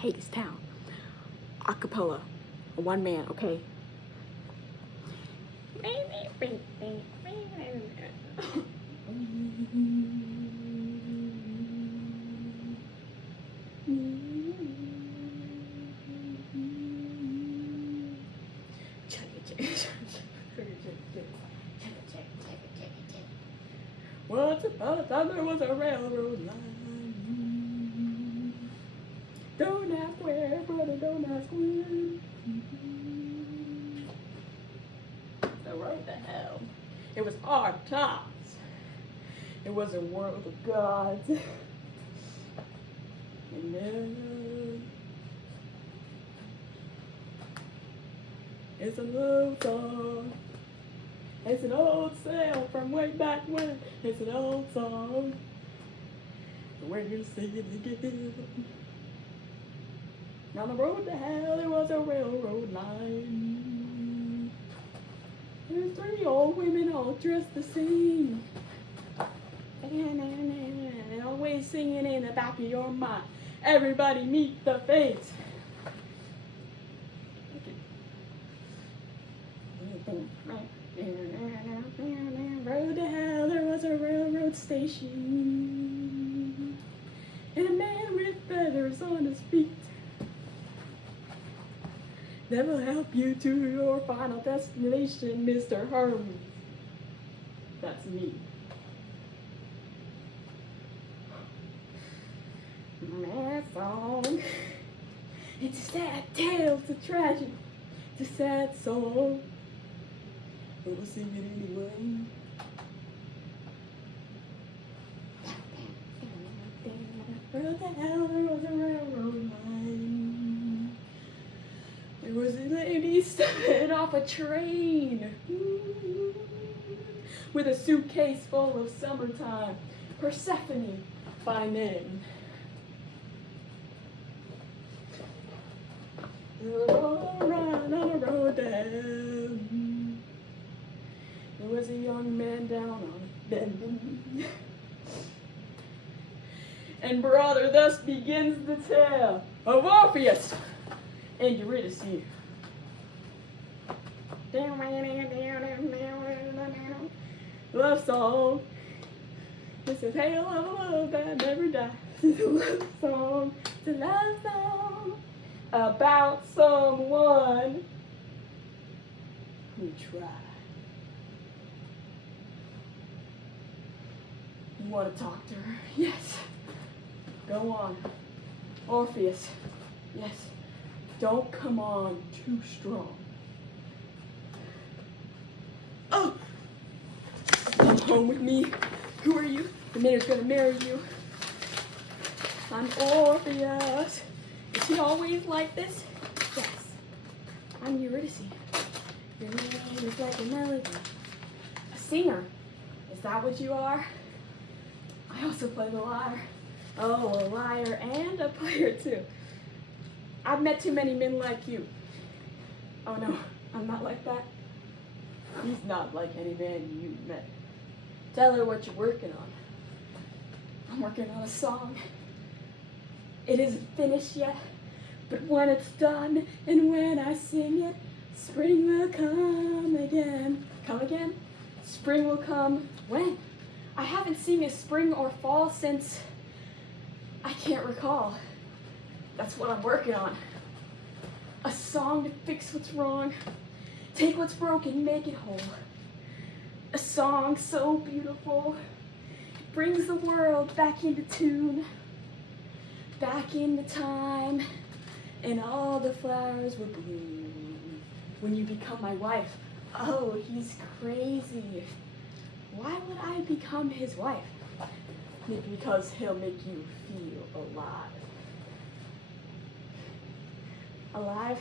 Hadestown. Accapella. One man, okay? Once upon a time there was a railroad line. Don't ask where, brother, don't ask when. The road to hell. It was hard times. It was a world of gods. And then it's a love song. It's an old sale from way back when. It's an old song. We're gonna sing it again. On the road to hell there was a railroad line. There's 3 old women all dressed the same. And always singing in the back of your mind. Everybody meet the face. Road to hell, there was a railroad station. And a man with feathers on his feet that will help you to your final destination, Mr. Herman. That's me. My song. It's a sad tale, it's a tragedy, it's a sad song. But we'll sing it anyway. Road to hell, there was a railroad line. There was a lady stepping off a train with a suitcase full of summertime. Persephone by name. Run on a road to hell. There was a young man down on a bend. And brother, thus begins the tale of Orpheus and Eurydice. Love song. It's a tale of a love that never dies. It's a love song. It's a love song about someone who tried. You want to talk to her? Yes. Go on. Orpheus. Yes. Don't come on too strong. Oh! Come home with me. Who are you? The man who's gonna marry you. I'm Orpheus. Is he always like this? Yes. I'm Eurydice. Your name is like a melody. A singer. Is that what you are? I also play the lyre. Oh, a liar and a player too. I've met too many men like you. Oh no, I'm not like that. He's not like any man you've met. Tell her what you're working on. I'm working on a song. It isn't finished yet, but when it's done and when I sing it, spring will come again. Come again? Spring will come when? I haven't seen a spring or fall since I can't recall. That's what I'm working on. A song to fix what's wrong. Take what's broken, make it whole. A song so beautiful. It brings the world back into tune. Back into time. And all the flowers will bloom. When you become my wife. Oh, he's crazy. Why would I become his wife? Maybe because he'll make you feel alive. Alive?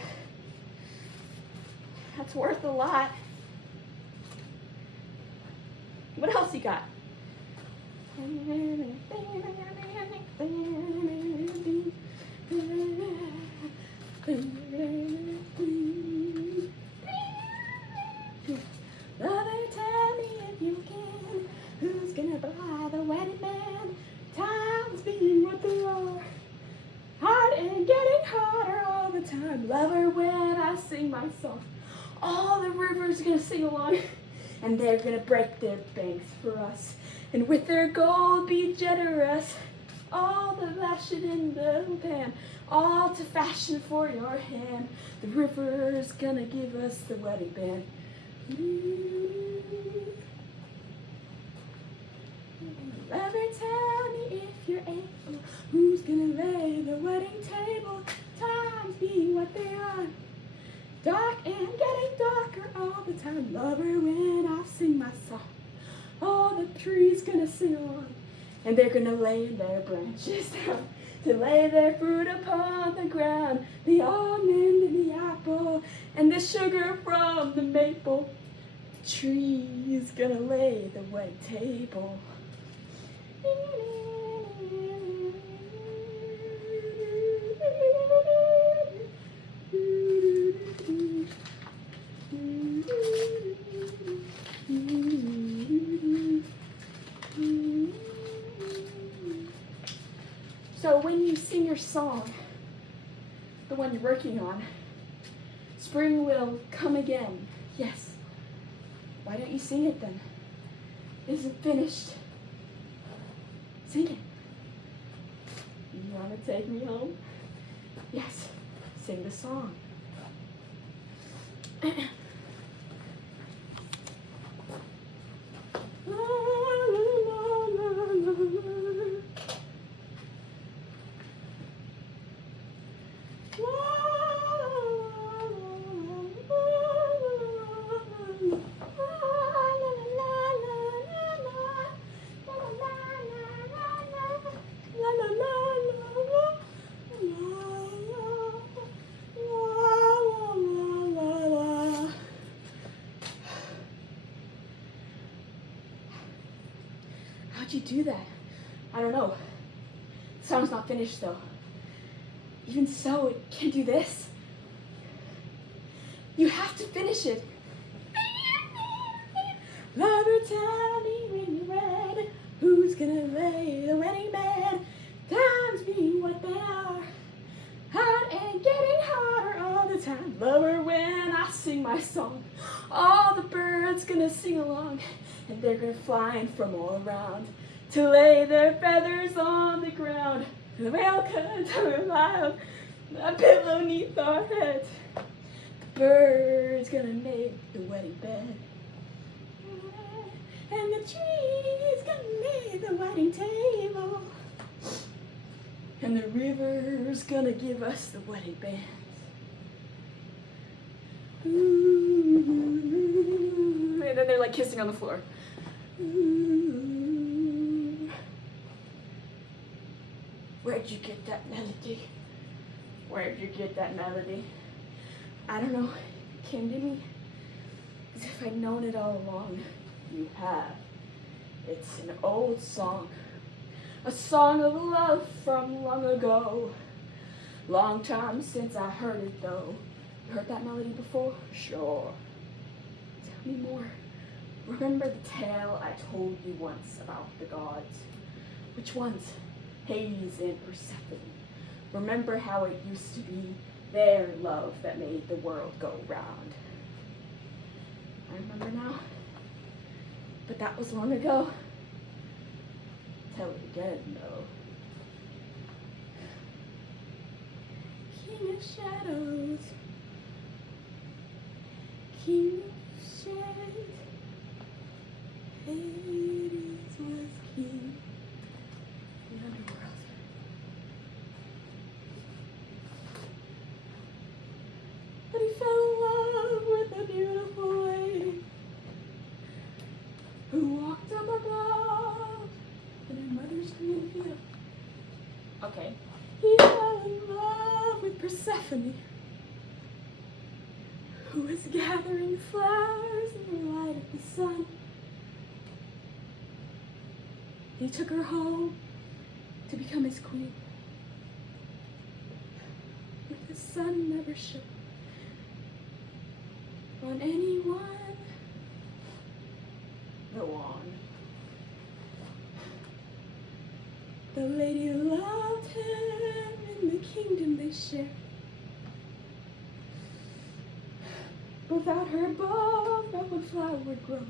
That's worth a lot. What else you got? Lover, tell me if you can, who's gonna buy the wedding band? Times being what they are, hard and getting hotter all the time. Love her when I sing my song. All the rivers gonna sing along, and they're gonna break their banks for us, and with their gold be generous. All the fashion in the pan, all to fashion for your hand. The river's gonna give us the wedding band. Ever tell me if you're able, who's gonna lay the wedding table? Times being what they are, dark and getting darker all the time. Love her when I sing my song. All the trees gonna sing along, and they're gonna lay their branches down to lay their fruit upon the ground. The almond and the apple and the sugar from the maple. The tree's gonna lay the wedding table. So when you sing your song, the one you're working on, spring will come again. Yes. Why don't you sing it then? It isn't finished. Sing it. You want to take me home? Yes. Sing the song. How'd you do that? I don't know. The song's not finished though. Even so, it can't do this. You have to finish it. Lover, tell me when you're ready, who's gonna lay the wedding bed? Times being what they are, hot and getting hotter all the time. Lover, when I sing my song, all the birds gonna sing along, and they're gonna fly from all around to lay their feathers on the ground. The rail cuts are loud, a pillow neath our heads. The bird's gonna make the wedding bed, and the tree's gonna lay the wedding table, and the river's gonna give us the wedding band. Ooh, and then they're like kissing on the floor. Ooh. Where'd you get that melody? Where'd you get that melody? I don't know. It came to me as if I'd known it all along. You have. It's an old song. A song of love from long ago. Long time since I heard it though. You heard that melody before? Sure. Tell me more. Remember the tale I told you once about the gods? Which ones? Hades and Persephone. Remember how it used to be their love that made the world go round. I remember now. But that was long ago. Tell it again, though. King of shadows. King of shades. Hades was king. The underworld. But he fell in love with a beautiful lady who walked up above in her mother's green field. Okay. He fell in love with Persephone, who was gathering flowers in the light of the sun. He took her home to become his queen. But the sun never shone on anyone. Go on. The lady loved him in the kingdom they always share. Without her above, no one flower would grow.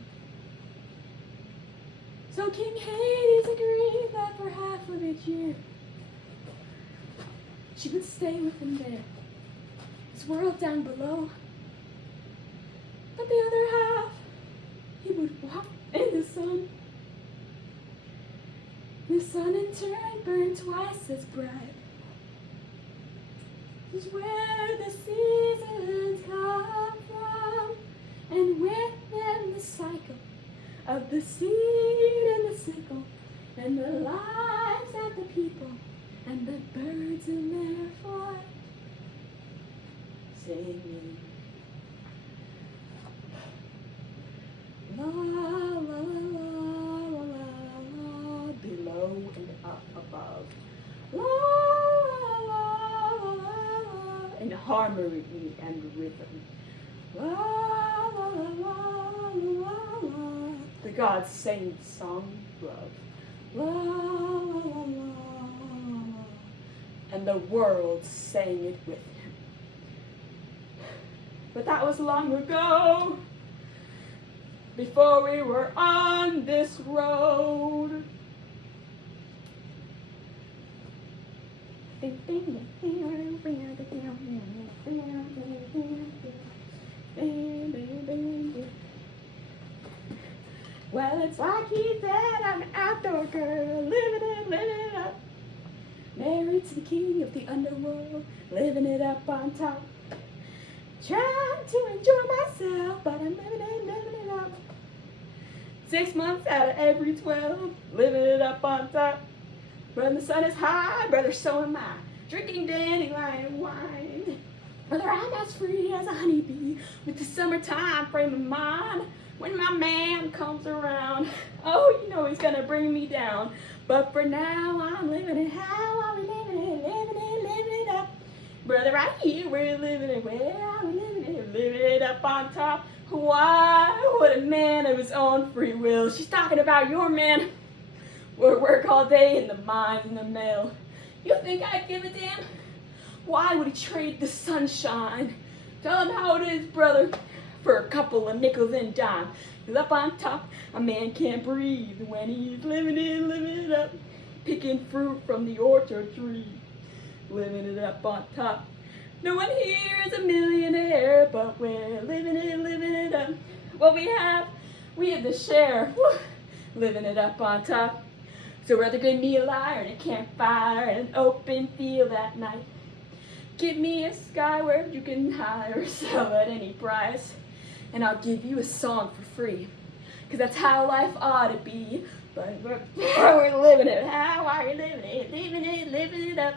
So King Hades agreed that for half of each year, she would stay with him there, his world down below. But the other half, he would walk in the sun. The sun in turn burned twice as bright. This is where the seasons come from, and with them the cycle of the seed and the sickle, and the lives of the people, and the birds in their flight, singing la la la la la la, below and up above, la la la la la, in harmony and rhythm, la la la la la la, the gods sang the song of love, la la la la, and the world sang it with him. But that was long ago, before we were on this road. Well, it's like he said, I'm an outdoor girl, living it up. Married to the king of the underworld, living it up on top. Trying to enjoy myself, but I'm living it up. 6 months out of every 12, living it up on top. When the sun is high, brother, so am I. Drinking dandelion wine. Brother, I'm as free as a honeybee with the summertime frame of mind. When my man comes around, oh, you know he's gonna bring me down. But for now, I'm living it. How are we living it up? Brother, right here, we're living it. Where are we living it up on top? Why would a man of his own free will? She's talking about your man. Would work all day in the mines and the mill. You think I'd give a damn? Why would he trade the sunshine? Tell him how it is, brother, for a couple of nickels and dimes. 'Cause up on top, a man can't breathe when he's living it up. Picking fruit from the orchard tree. Living it up on top. No one here is a millionaire, but we're living it up. What we have to share. Woo. Living it up on top. So rather give me a lyre and a campfire and an open field at night. Give me a sky where you can hire or sell at any price. And I'll give you a song for free. 'Cause that's how life ought to be. But we're living it. How are we living it? Living it up.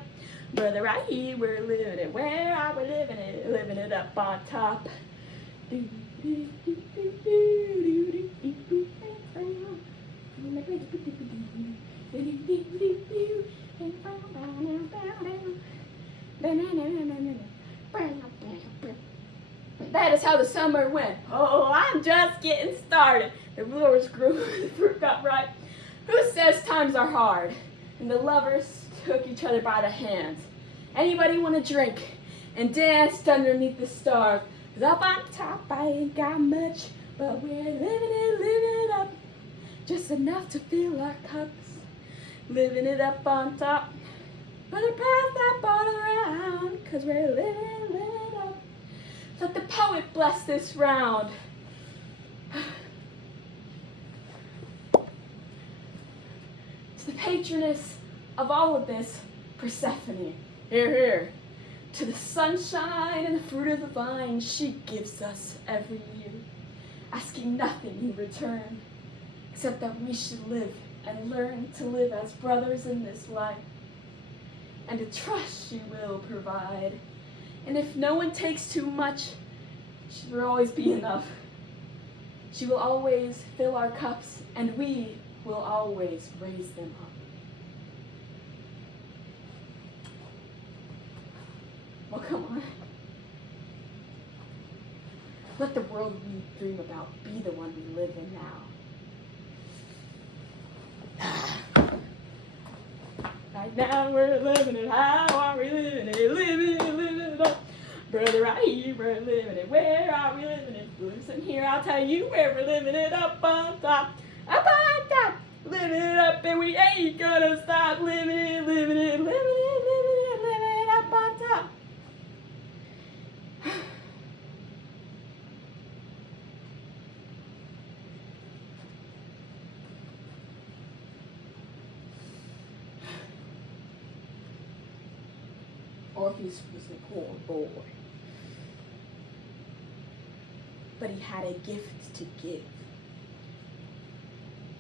Brother, right here, we're living it. Where are we living it? Living it up on top. That is how the summer went. Oh, I'm just getting started. The flowers grew, the fruit got ripe. Who says times are hard? And the lovers took each other by the hands. Anybody want to drink and danced underneath the stars? 'Cause up on top I ain't got much, but we're living it up. Just enough to fill our cups. Living it up on top. Brother, pass that bottle around, 'cause we're living it up. Let the poet bless this round. To the patroness of all of this, Persephone, here, here. To the sunshine and the fruit of the vine she gives us every year, asking nothing in return, except that we should live and learn to live as brothers in this life, and to trust she will provide. And if no one takes too much, she will always be enough. She will always fill our cups, and we will always raise them up. Well, come on. Let the world we dream about be the one we live in now. Right now we're living it. How are we living it? Living brother, I hear we're living it. Where are we living it? Listen here, I'll tell you where we're living it. Up on top. Up on top. Living it up and we ain't gonna stop. Living it, living it, living it, living it, living it up on top. Orpheus was a poor boy, but he had a gift to give.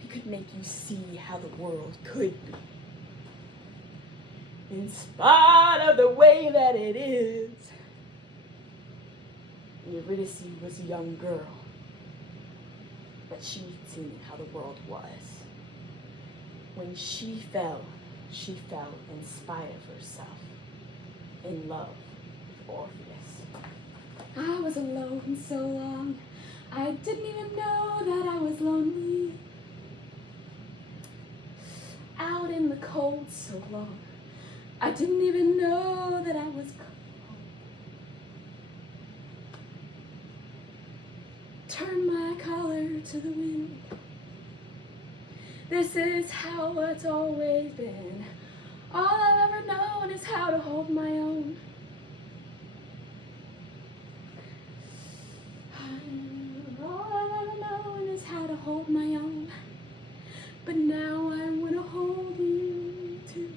He could make you see how the world could be, in spite of the way that it is. And Eurydice was a young girl, but she'd seen how the world was. When she fell in spite of herself, in love with Orpheus. I was alone so long, I didn't even know that I was lonely. Out in the cold so long, I didn't even know that I was cold. Turn my collar to the wind. This is how it's always been. All I've ever known is how to hold my own. All I've ever known is how to hold my own. But now I want to hold you too.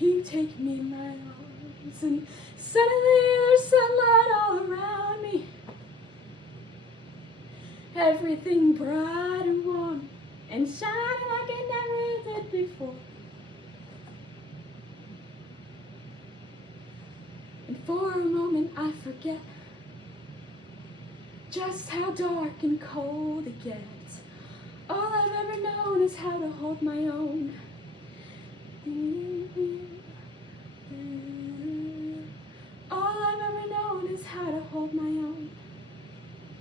You take me in my arms and suddenly there's sunlight all around me. Everything bright and warm and shining like it never did before. And for a moment I forget just how dark and cold it gets. All I've ever known is how to hold my own. All I've ever known is how to hold my own.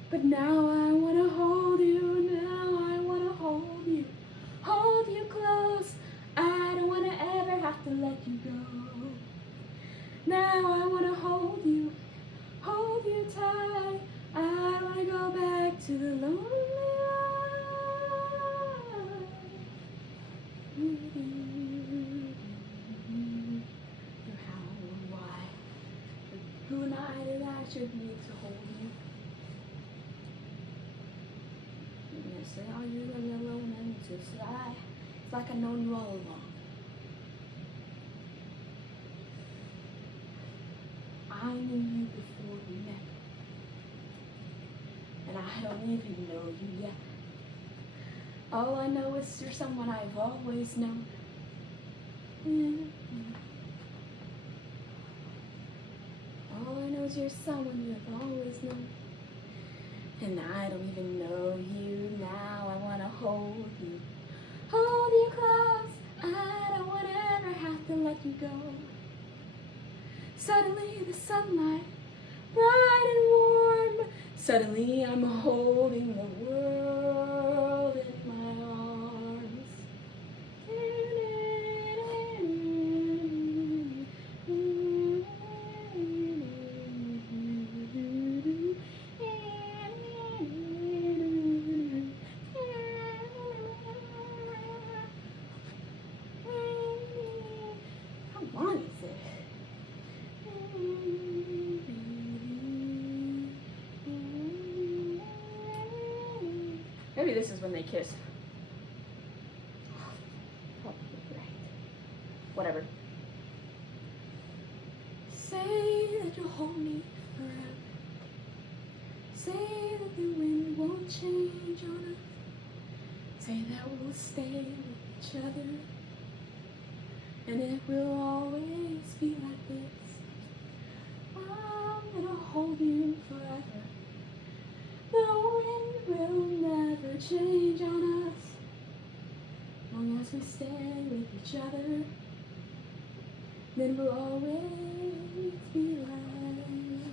But now I want to hold you, now I want to hold you close. I don't want to ever have to let you go. Now I want to hold you tight. I want to go back to the lonely life. How and why? Who am I that I should need to hold you? You say, are you alone and just lie? It's like I've known you all along. I knew you before we met, and I don't even know you yet. All I know is you're someone I've always known. All I know is you're someone you've always known. And I don't even know you now. I want to hold you close. I don't want to ever have to let you go. Suddenly the sunlight, bright and warm. Suddenly I'm holding the world in my arms. How long is it? Maybe this is when they kiss. Probably right. Whatever. Say that you'll hold me forever. Say that the wind won't change on us. Say that we'll stay with each other. And it will always be like this. I'm gonna hold you forever. The wind will never change on us. Long as we stay with each other, then we'll always be like this.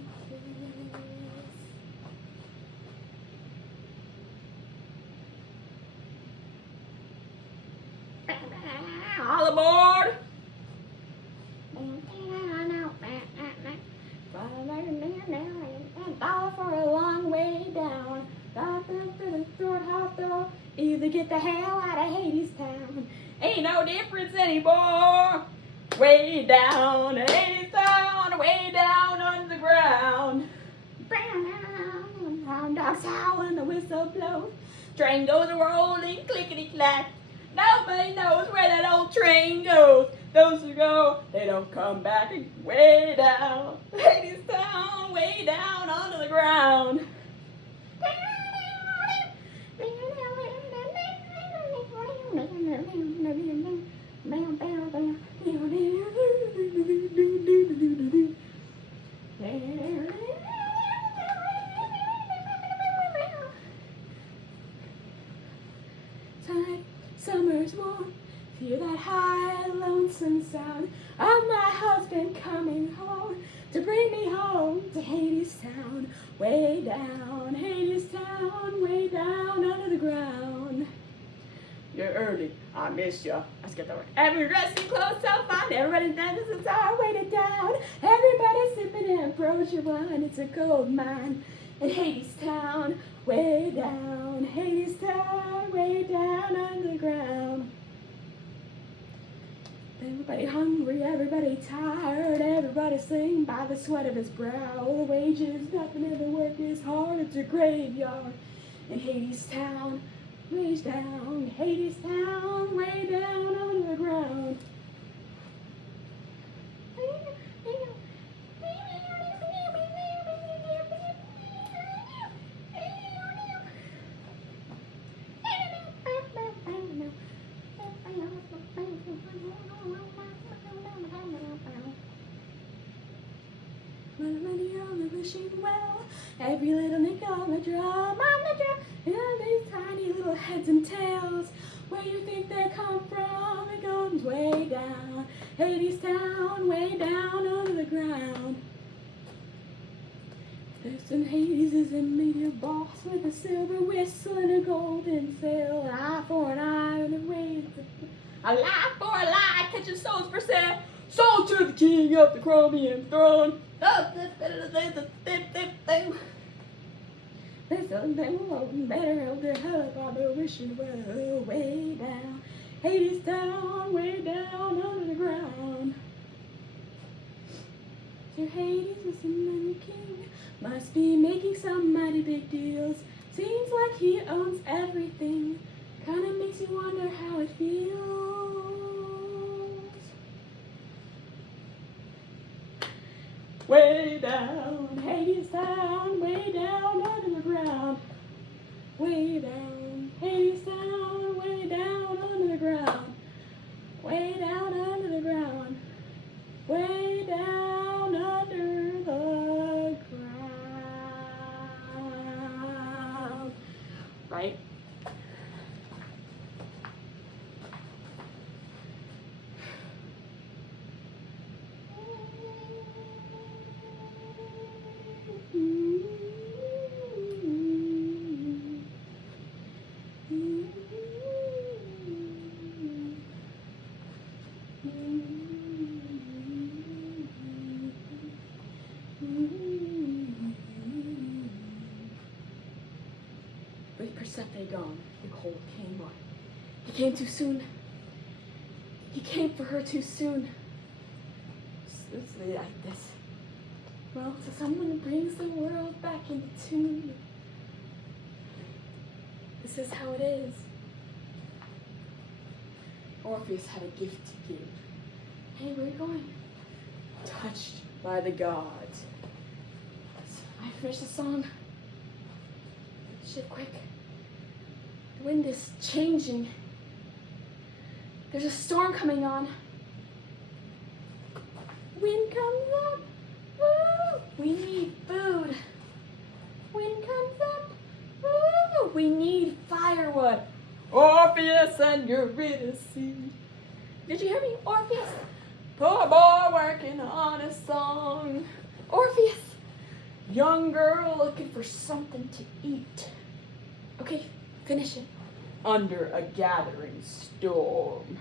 all aboard. Ball for a long way down. Either get the hell out of Hadestown. Ain't no difference anymore. Way down, Hadestown, way down under the ground. Hound dogs howl and the whistle blows. Train goes rolling, clickety clack. Nobody knows where that old train goes. Those who go, they don't come back. Way down, Hadestown, way down under the ground. Summer's warm, hear that high, lonesome sound of my husband coming home to bring me home to Hadestown, way down, Hadestown, way down under the ground. You're early, I miss ya. Let's get the word. Every dressing clothes so fine, everybody dances are weighted down. Everybody sipping ambrosia wine, it's a gold mine in Hadestown, way down, Hadestown, way down under the ground. Everybody hungry, everybody tired, everybody sing by the sweat of his brow. The wages, nothing in the work is hard, it's a graveyard in Hadestown, way down, Hadestown, way down under the ground. Money on the wishing well, every little nickel on the drum, and these tiny little heads and tails. Where you think they come from? It goes way down, Hadestown, way down under the ground. This in Hades is a meteor boss with a silver whistle and a golden sail. An eye for an eye and a way a lie for a lie, catching souls for sale. Sold to the king of the chromium throne. There's something better out there, help I've been wishing well, way down, Hadestown, way down under the ground. Sir Hades was a money king, must be making some mighty big deals. Seems like he owns everything, kinda makes you wonder how it feels. Way down, Hadestown, way down under the ground. Way down, Hadestown, way down under the ground. Way down under the ground. Way down under the ground. Right? With Persephone gone, the cold came on. He came too soon. He came for her too soon. It's like this. Well, so someone brings the world back into tune. This is how it is. Orpheus had a gift to give. Hey, where are you going? Touched by the gods. So I finished the song. Shit, quick. The wind is changing. There's a storm coming on. Wind comes up. Woo! We need food. Wind comes up. Woo! We need firewood. Orpheus and Eurydice. Did you hear me, Orpheus? Poor boy working on a song. Orpheus, young girl looking for something to eat. Okay, finish it. Under a gathering storm.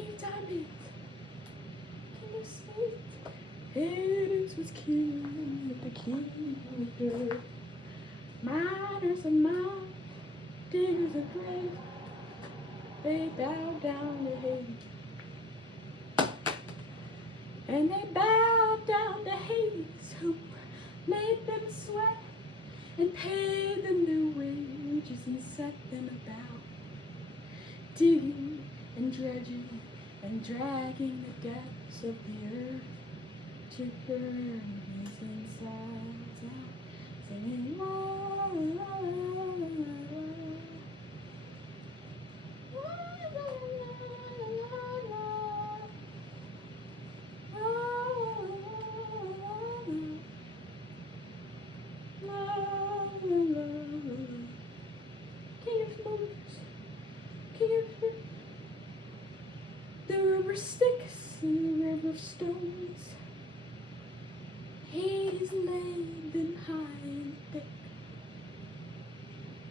King of diamonds, king of spades. Hades was king of the king of earth. Miners of mine, diggers of graves, they bowed down to Hades. And they bowed down to Hades, who made them sweat and paid them their wages and set them about, digging and dredging and dragging the depths of the earth to burn his insides out, singing la la la la la. King of moments, king of earth. The river Styx and the river of stones. Hades laid them high and thick,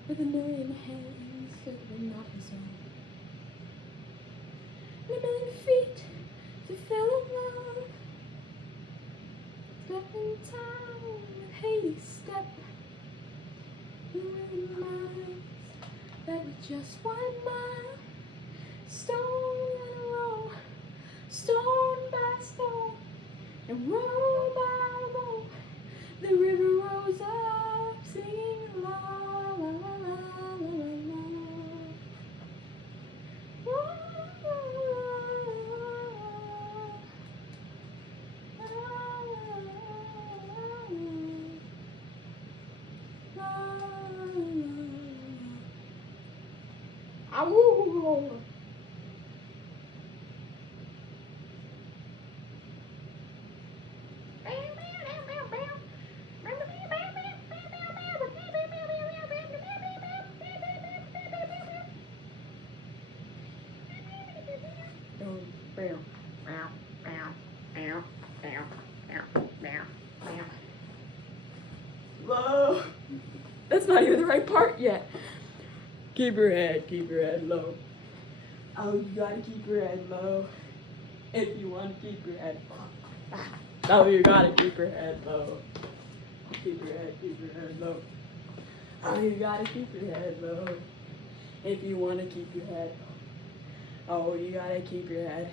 with a million hands that were not his own, and a million feet that fell in love. Step in time with Hades' step, we were in minds that were just 1 mile, stone and roll, stone by stone, and roll by roll, the river rose up, singing la la la la la la la. La, la, la, la, la, la, la. Ow. Low. That's not even the right part yet. Keep your head low. Oh, you gotta keep your head low. If you want to keep your head low. Oh, you gotta keep your head low. Keep your head low. Oh, you gotta keep your head low. If you want to keep your head low. Oh, you gotta keep your head.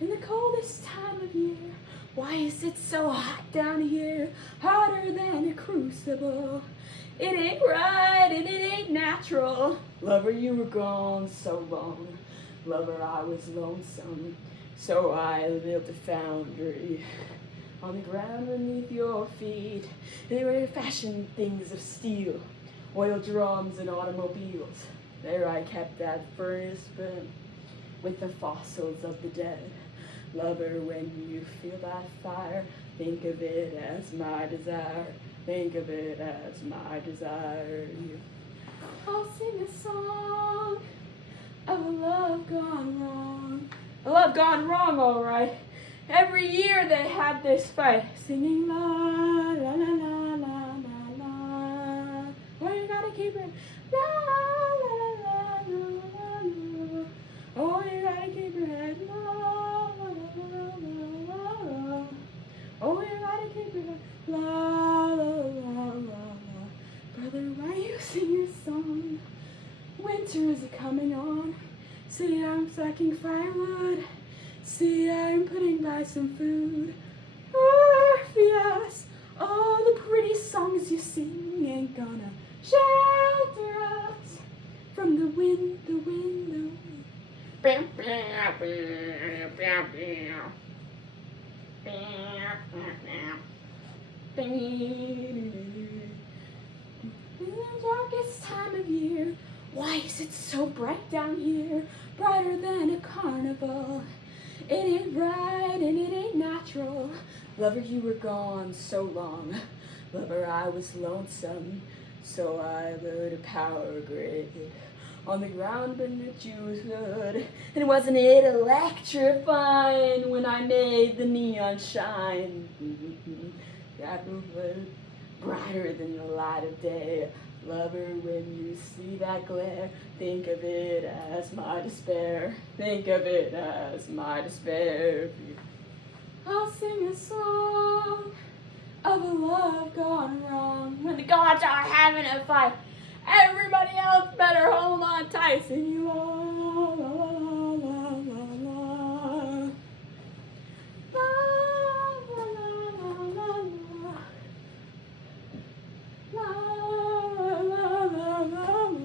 In the coldest time of year, why is it so hot down here? Hotter than a crucible. It ain't right and it ain't natural. Lover, you were gone so long. Lover, I was lonesome. So I built a foundry on the ground beneath your feet. They were fashioned things of steel, oil drums and automobiles. There I kept that furnace burnt with the fossils of the dead. Lover, when you feel that fire, think of it as my desire. Think of it as my desire. I'll sing a song of a love gone wrong. A love gone wrong, all right. Every year they had this fight, singing la la la la la la la. Oh, you gotta keep it la la la la la la. Oh, you gotta keep your head la la la la la. Oh, you gotta keep your head la la la la. Brother, why you sing your song? Winter is coming on. See, I'm stacking firewood. See, I'm putting by some food. Orpheus, all the pretty songs you sing ain't gonna shelter us from the wind, the wind, the wind. In the darkest time of year, why is it so bright down here? Brighter than a carnival. It ain't right and it ain't natural. Lover, you were gone so long. Lover, I was lonesome, so I lit a power grid on the ground beneath you's hood. And wasn't it electrifying when I made the neon shine? That was brighter than the light of day. Lover, when you see that glare, think of it as my despair. Think of it as my despair. I'll sing a song of a love gone wrong. When the gods are having a fight, everybody else better hold on tight. Sing la la la la la la. La la la la la. La la la la la.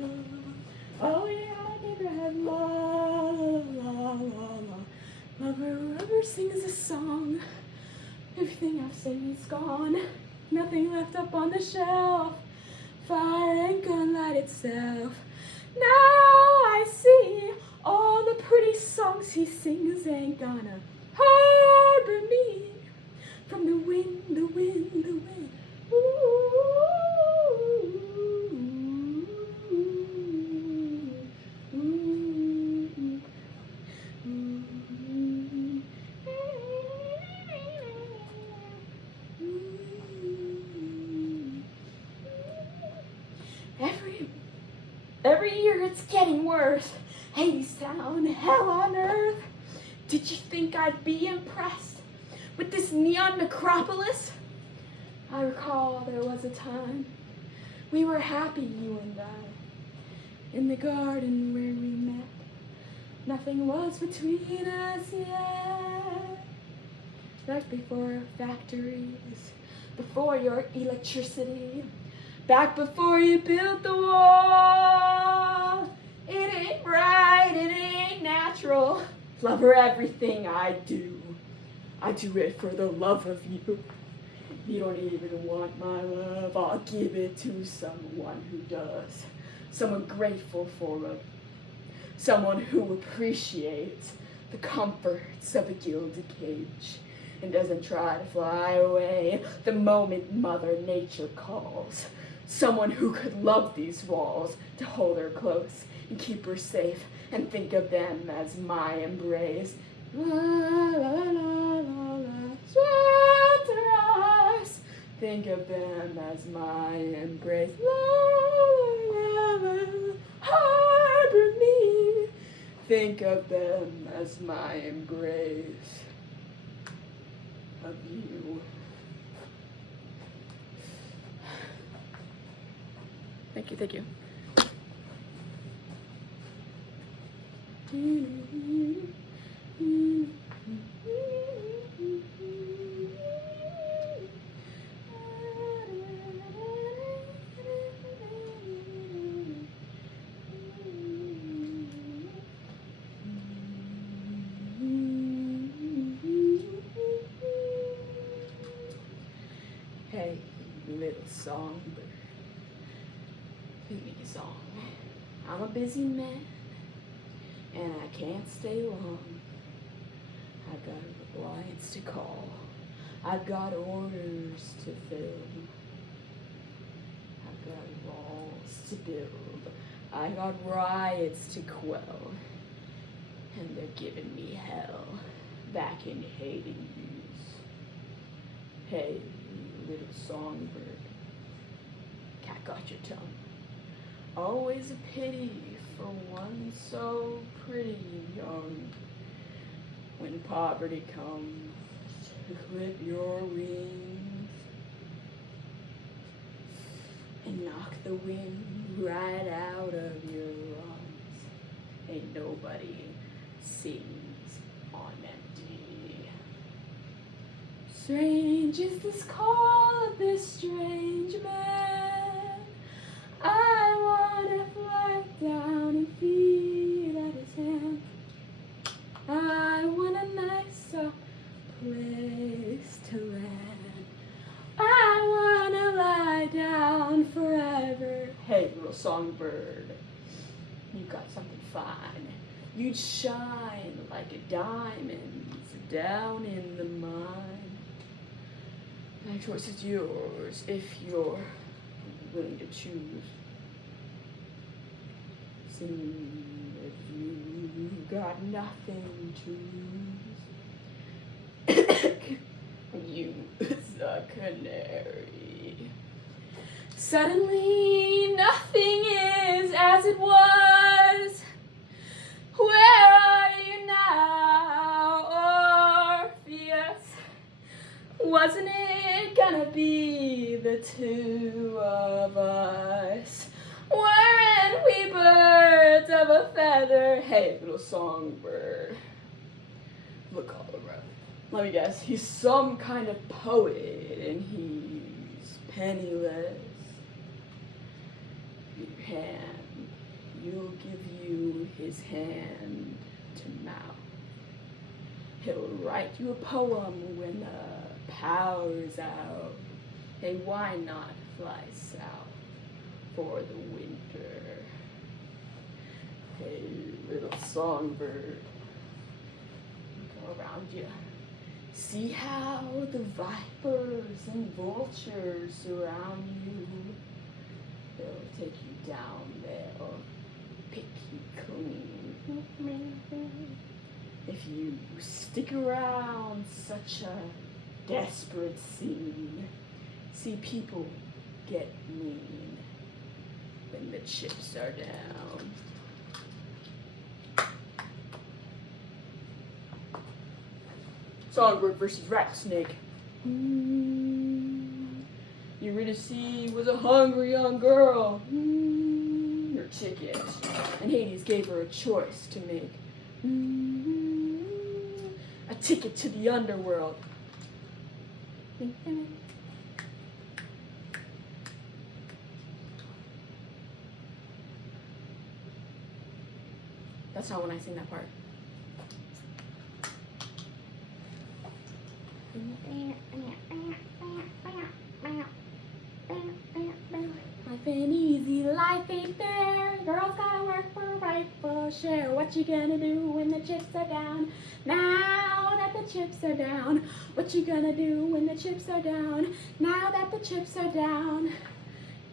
Oh yeah, neighborhood. La la la la. Lover, lover sings a song. Everything I've seen is gone. Nothing left up on the shelf. Fire ain't gonna light itself. Now I see all the pretty songs he sings ain't gonna harbor me from the wind, the wind, the wind. Every year it's getting worse. Hadestown, hell on earth. Did you think I'd be impressed with this neon necropolis? I recall there was a time we were happy, you and I, in the garden where we met. Nothing was between us yet. Right before factories, before your electricity, back before you built the wall. It ain't right, it ain't natural. Lover, everything I do it for the love of you. You don't even want my love, I'll give it to someone who does. Someone grateful for it. Someone who appreciates the comforts of a gilded cage and doesn't try to fly away the moment Mother Nature calls. Someone who could love these walls to hold her close and keep her safe and think of them as my embrace. La la la la la, shelter us. Think of them as my embrace. La la la la, harbor me. Think of them as my embrace of you. Thank you, thank you. Hey, little songbird. Please make a song. I'm a busy man, and I can't stay long. I've got clients to call. I've got orders to fill. I've got walls to build. I got riots to quell. And they're giving me hell back in Hades. Hey, little songbird. Cat got your tongue. Always a pity for one so pretty and young. When poverty comes to clip your wings and knock the wind right out of your lungs, ain't nobody sings on empty. Strange is this call of this strange man. I wanna fly down and feed at his hand. I want a nice soft place to land. I wanna lie down forever. Hey, little songbird, you got something fine. You'd shine like a diamond down in the mine. My choice is yours if you're willing to choose. Seeing if you've got nothing to lose. Use a canary. Suddenly, nothing is as it was. Where are you now, Orpheus? Wasn't it gonna be the two of us? Weren't we birds of a feather? Hey, little songbird. Look all around. Let me guess, he's some kind of poet and he's penniless. Your hand, you'll give you his hand to mouth. He'll write you a poem when the power's out. Hey, why not fly south for the winter? Hey, little songbird, go around you. See how the vipers and vultures surround you. They'll take you down, they'll pick you clean. If you stick around such a desperate scene, see people get mean when the chips are down. Songbird versus rattlesnake. Eurydice was a hungry young girl, her chickens, and Hades gave her a choice to make. A ticket to the underworld. That's not when I sing that part. Life ain't easy, life ain't fair. Girls gotta work for a rightful share. What you gonna do when the chips are down? Now that the chips are down. What you gonna do when the chips are down? Now that the chips are down.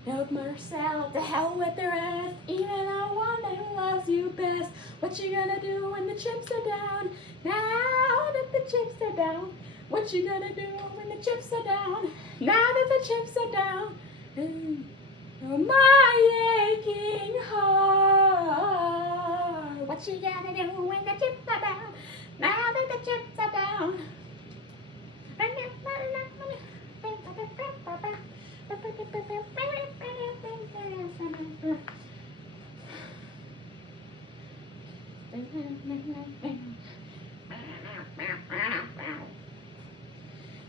Help Marcel, to hell with the rest. Even the one who loves you best. What you gonna do when the chips are down? Now that the chips are down. What you gonna do when the chips are down? Now that the chips are down. Oh, my aching heart. What you gonna do when the chips are down? Now that the chips are down.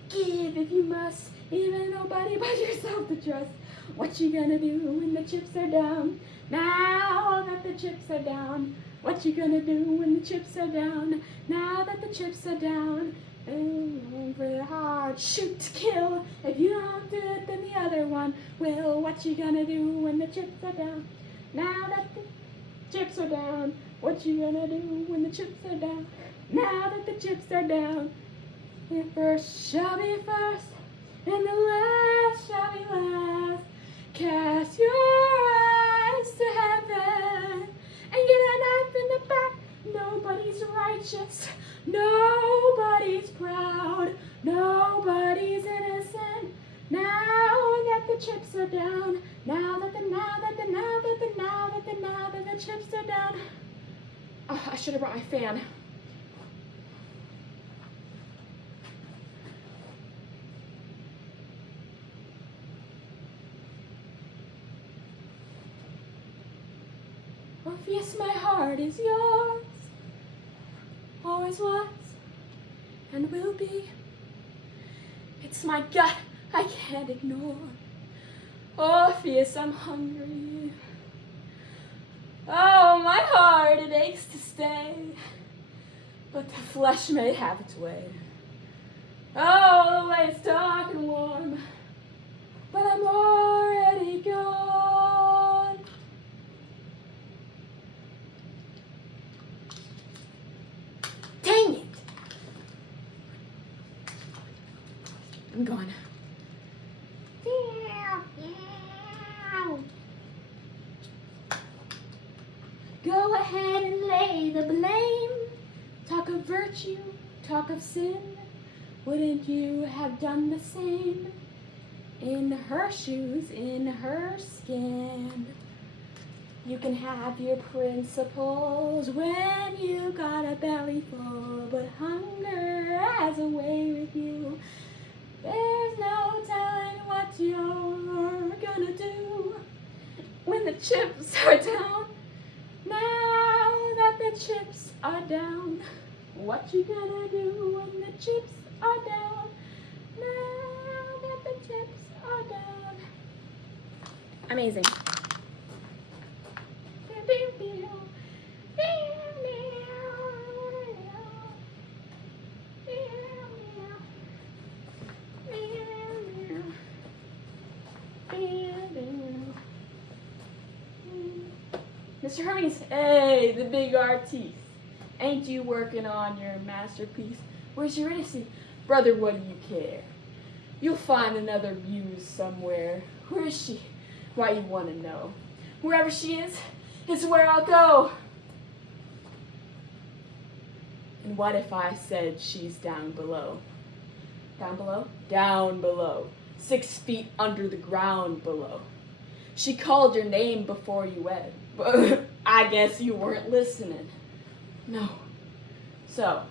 Give if you must, even nobody but yourself to trust. What you gonna do when the chips are down? Now that the chips are down. What you gonna do when the chips are down? Now that the chips are down. Aim for the hard, shoot to kill. If you don't do it, then the other one will. What you gonna do when the chips are down? Now that the chips are down. What you gonna do when the chips are down? Now that the chips are down. The first shall be first, and the last shall be last. Cast your eyes to heaven, and get a knife in the back. Nobody's righteous, nobody's proud, nobody's innocent. Now that the chips are down, now that the chips are down. Oh, I should have brought my fan. Orpheus, my heart is yours, always was and will be. It's my gut I can't ignore. Orpheus, I'm hungry. Oh, my heart, it aches to stay, but the flesh may have its way. Oh, the way it's dark and warm, but I'm already gone. Dang it! I'm gone. Go ahead and lay the blame. Talk of virtue, talk of sin. Wouldn't you have done the same? In her shoes, in her skin. You can have your principles when you got a belly full, but hunger has a way with you. There's no telling what you're gonna do when the chips are down. Now that the chips are down, what you gonna do when the chips are down? Now that the chips are down. Amazing. Mr. Hermes, hey, the big artiste. Ain't you working on your masterpiece? Where's Eurydice? Brother, what do you care? You'll find another muse somewhere. Where is she? Why, you want to know. Wherever she is where I'll go. And what if I said she's down below? Down below? Down below. 6 feet under the ground below. She called your name before you wed, but I guess you weren't listening. No. So,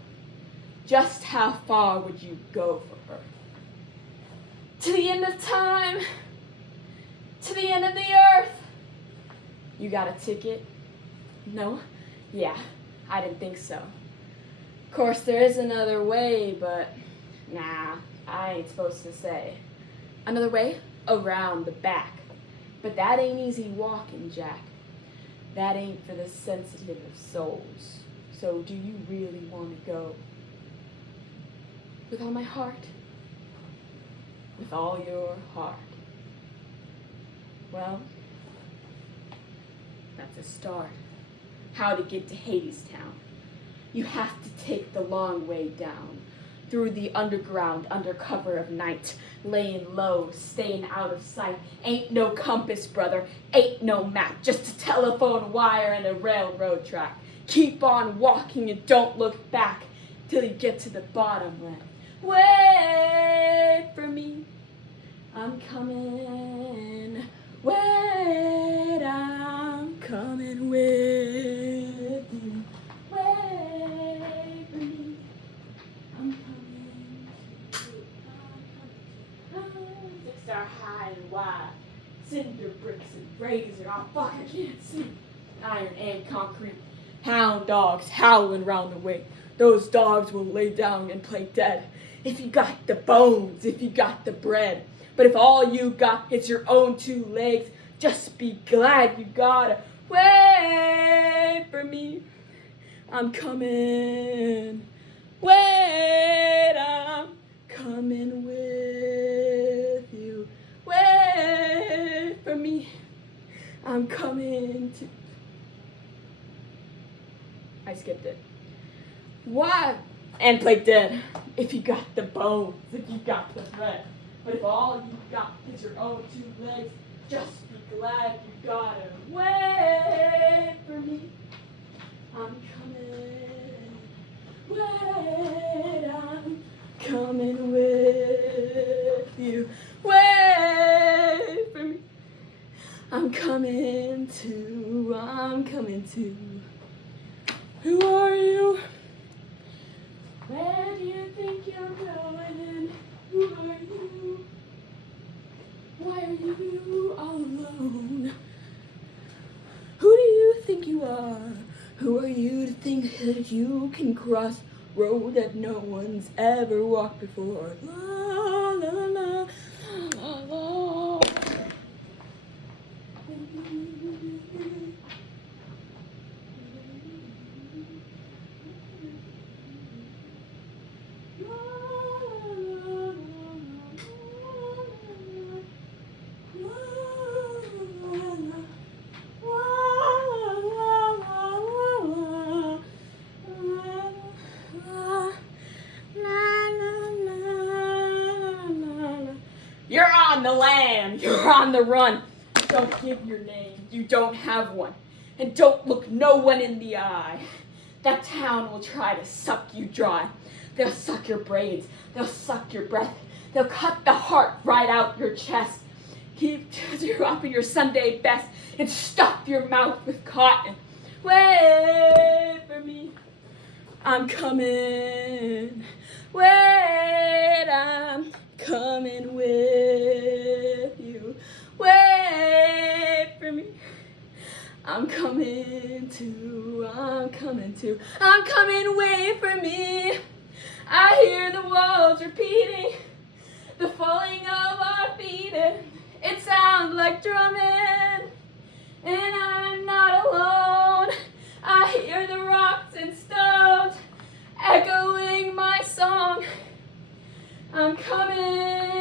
just how far would you go for her? To the end of time? To the end of the earth? You got a ticket? No? Yeah, I didn't think so. Of course, there is another way, but nah, I ain't supposed to say. Another way? Around the back. But that ain't easy walking, Jack. That ain't for the sensitive of souls. So do you really want to go? With all my heart? With all your heart? Well, that's a start. How to get to Hadestown. You have to take the long way down, through the underground, under cover of night, laying low, staying out of sight. Ain't no compass, brother, ain't no map, just a telephone wire and a railroad track. Keep on walking and don't look back till you get to the bottom land. Wait for me, I'm coming. Wait, I'm coming with you. Wait for me, I'm coming to you. I'm coming. 6-star high and wide, cinder bricks and razor. Oh fuck, I can't see. Iron and concrete. Hound dogs howling round the way. Those dogs will lay down and play dead. If you got the bones, if you got the bread. But if all you got is your own 2 legs, just be glad you gotta wait for me. I'm coming. Wait, I'm coming with you. Wait for me. I'm coming to... I skipped it. What? And play dead. If you got the bones, if you got the bread. But if all you got is your own 2 legs, just be glad you gotta wait for me. I'm coming. Wait, I'm coming with you. Wait for me. I'm coming too. I'm coming too. Who are you? Where do you think you're going? Who are you? Why are you all alone? Who do you think you are? Who are you to think that you can cross road that no one's ever walked before? La la la la la. You're on the lam, you're on the run. Don't give your name, you don't have one. And don't look no one in the eye. That town will try to suck you dry. They'll suck your brains, they'll suck your breath. They'll cut the heart right out your chest. Keep you up in your Sunday best and stuff your mouth with cotton. Wait for me, I'm coming. Wait, I'm coming with you. Wait for me, I'm coming too, I'm coming too. I'm coming, wait for me. I hear the walls repeating, the falling of our feet, and it sounds like drumming, and I'm not alone. I hear the rocks and stones echoing my song. I'm coming.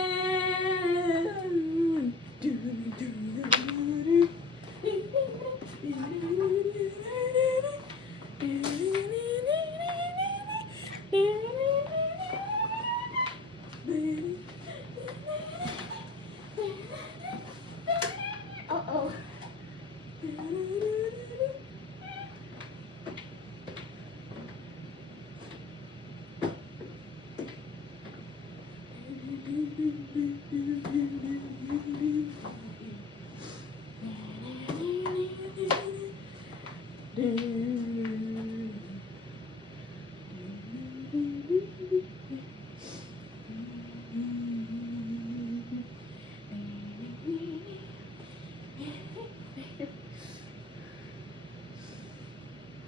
Uh-oh.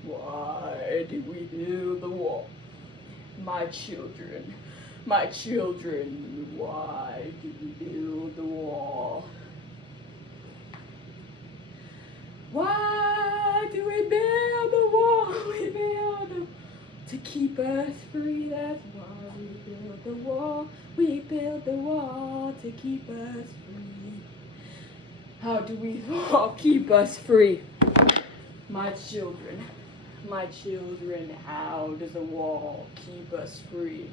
Why did we build the wall? My children, why did we build the wall? Why do we build the wall? We build it to keep us free. That's why we build the wall. We build the wall to keep us free. How do we all keep us free? My children, how does the wall keep us free?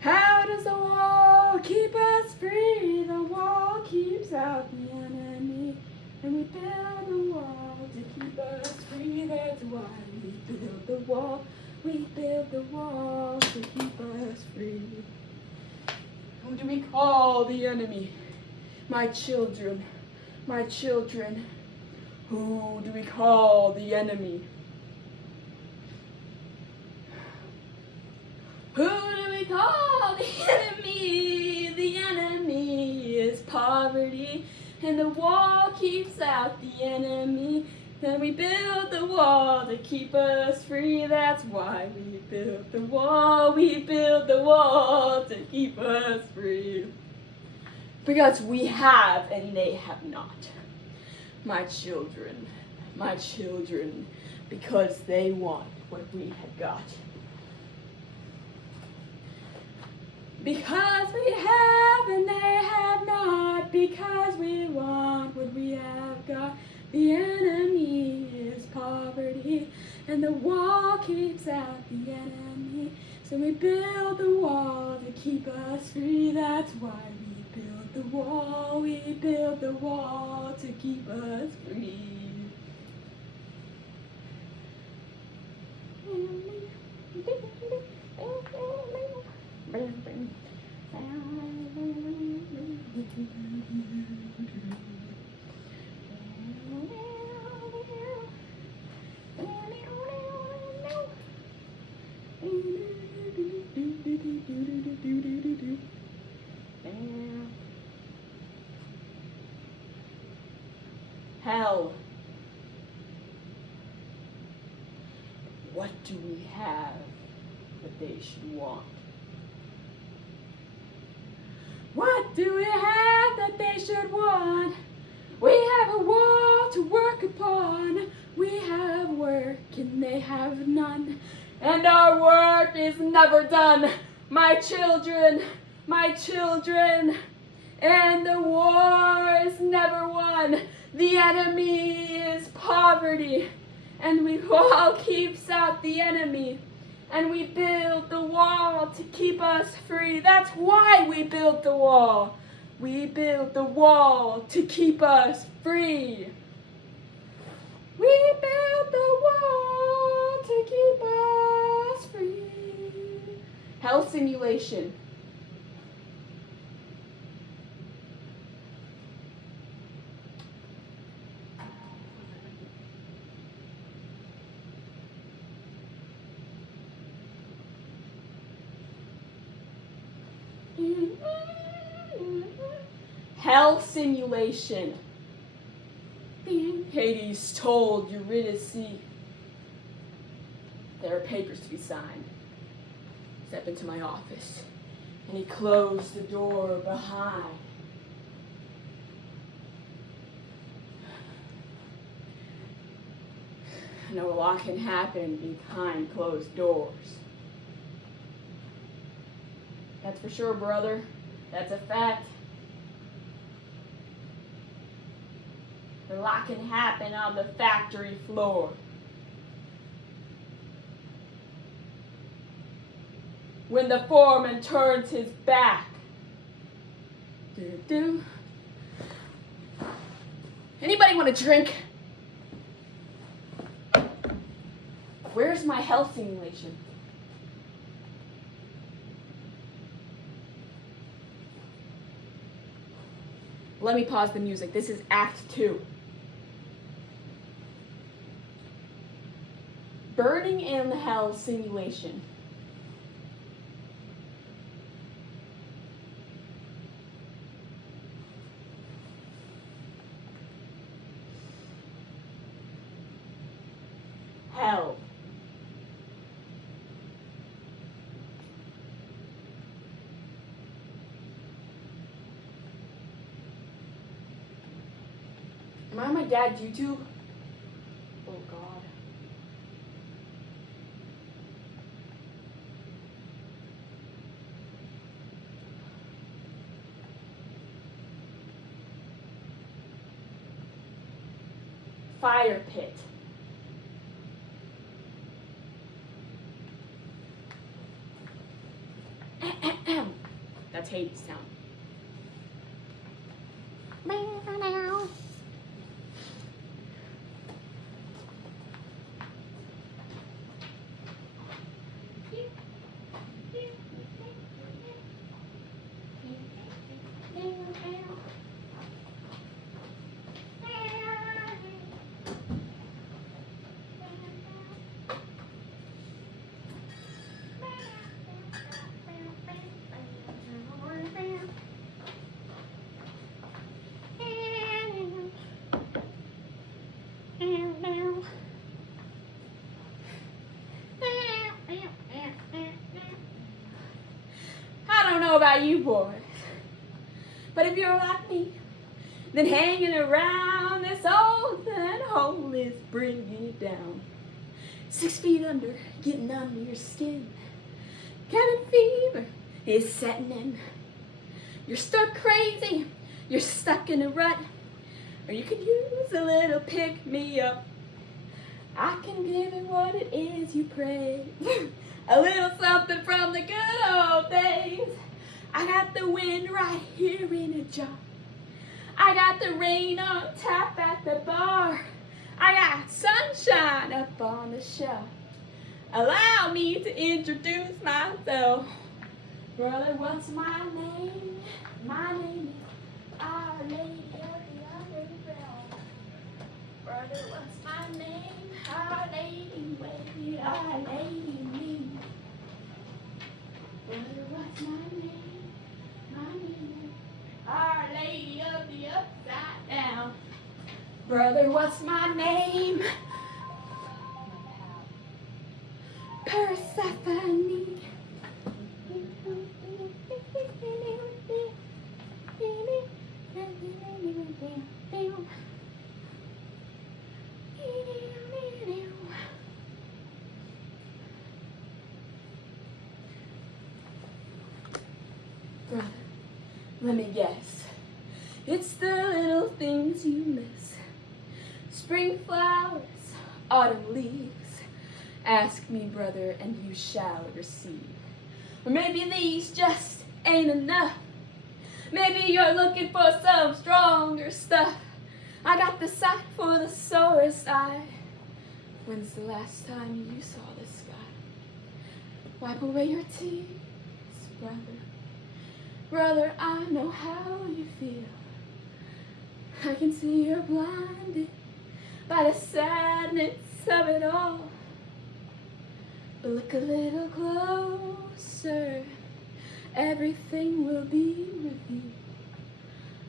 How does the wall keep us free? The wall keeps out the enemy, and we build the wall to keep us free. That's why we build the wall. We build the wall to keep us free. Who do we call the enemy? My children, who do we call the enemy? Who do we call the enemy? The enemy is poverty, and the wall keeps out the enemy. Then we build the wall to keep us free. That's why we build the wall. We build the wall to keep us free. Because we have and they have not. My children, because they want what we had got. Because we have and they have not, because we want what we have got. The enemy is poverty, and the wall keeps out the enemy. So we build the wall to keep us free. That's why we build the wall. We build the wall to keep us free. Hell. What do we have that they should want? What do we have that they should want? We have a wall to work upon. We have work and they have none. And our work is never done. My children, and the war is never won. The enemy is poverty, and we wall keeps out the enemy, and we build the wall to keep us free. That's why we built the wall. We built the wall to keep us free. We built the wall to keep us free. Hell simulation. Hell simulation. Hades told Eurydice there are papers to be signed. Step into my office. And he closed the door behind. I know a lot can happen behind closed doors. That's for sure, brother. That's a fact. A lot can happen on the factory floor. When the foreman turns his back. Doo-doo. Anybody want a drink? Where's my health simulation? Let me pause the music. This is Act 2. Burning in Hell simulation. Hell. Am I on my dad's YouTube? Oh God. Fire pit. That's Hadestown. I don't know about you boys, but if you're like me, then hanging around this old and hole is bringing you down. 6 feet under, getting under your skin. Cabin fever is setting in. You're stuck crazy, you're stuck in a rut, or you could use a little pick-me-up. I can give it what it is you crave. A little something from the good old days. I got the wind right here in a jar. I got the rain on tap at the bar. I got sunshine up on the shelf. Allow me to introduce myself. Brother, what's my name? My name is Our Lady of the Underground. Brother, what's my name? Our Lady, wait, Our Lady me. Brother, what's my name? My name is Our Lady of the Upside Down. Brother, what's my name? Persephone. Brother, let me guess. It's the little things you miss. Spring flowers, autumn leaves. Ask me, brother, and you shall receive. Or maybe these just ain't enough. Maybe you're looking for some stronger stuff. I got the sight for the sorest eye. When's the last time you saw the sky? Wipe away your tears. brother. Brother, I know how you feel. I can see you're blinded by the sadness of it all. But look a little closer, everything will be revealed.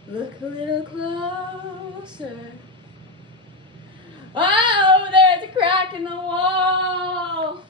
Look a little closer. Oh, there's a crack in the wall.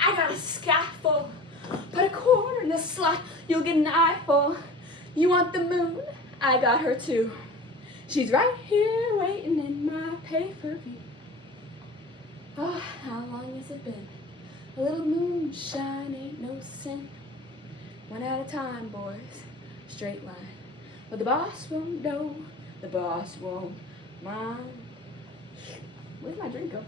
I got a scaffold. Put a quarter in the slot, you'll get an eyeful. You want the moon? I got her too. She's right here waiting in my pay-per-view. Oh, how long has it been? A little moonshine ain't no sin. One at a time, boys. Straight line. But the boss won't know. The boss won't mind. Where's my drink go?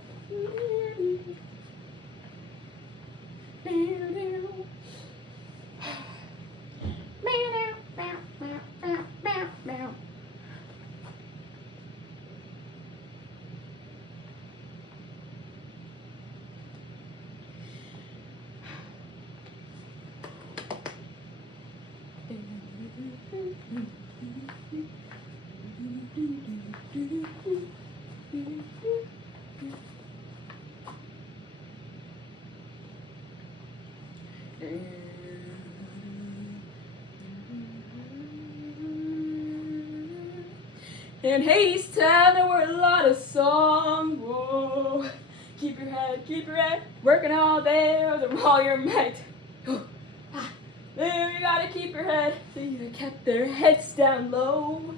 In Hadestown, there were a lot of songs. Whoa. Keep your head, working all day with all your might. There, you gotta keep your head. They kept their heads down low.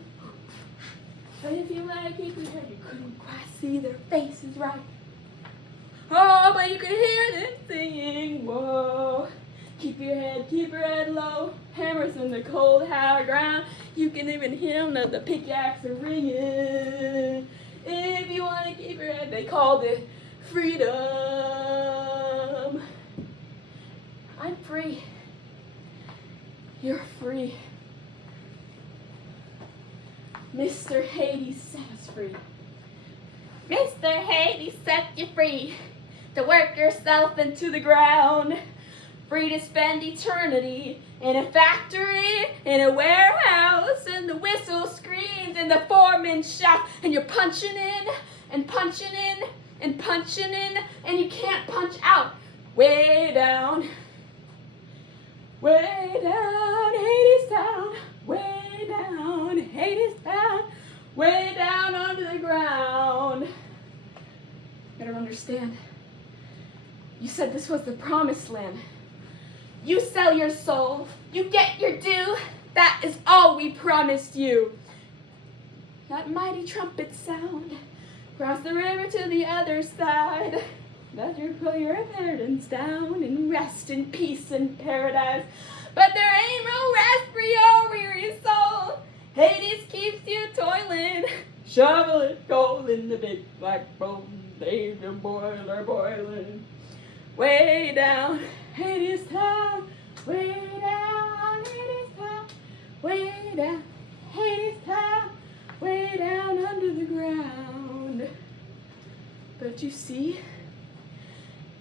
But if you wanna keep your head, you couldn't quite see their faces right. Oh, but you could hear them singing. Whoa. Keep your head low. Hammers in the cold, hard ground. You can even hear them, the pickaxe are ringing. If you want to keep your head, they called it freedom. I'm free. You're free. Mr. Hades set us free. Mr. Hades set you free to work yourself into the ground. Free to spend eternity in a factory, in a warehouse, and the whistle screams and the foreman shouts, and you're punching in and punching in and punching in, and you can't punch out. Way down, Hadestown, way down, Hadestown, way down under the ground. You gotta understand, you said this was the promised land. You sell your soul, you get your due, that is all we promised you. That mighty trumpet sound, cross the river to the other side. That you put your inheritance down and rest in peace and paradise. But there ain't no rest for your weary soul. Hades keeps you toiling, shoveling coal in the big black bowl. Leave the boiler boiling. Way down, Hadestown, way down, Hadestown, way down, Hadestown, way down under the ground. But you see,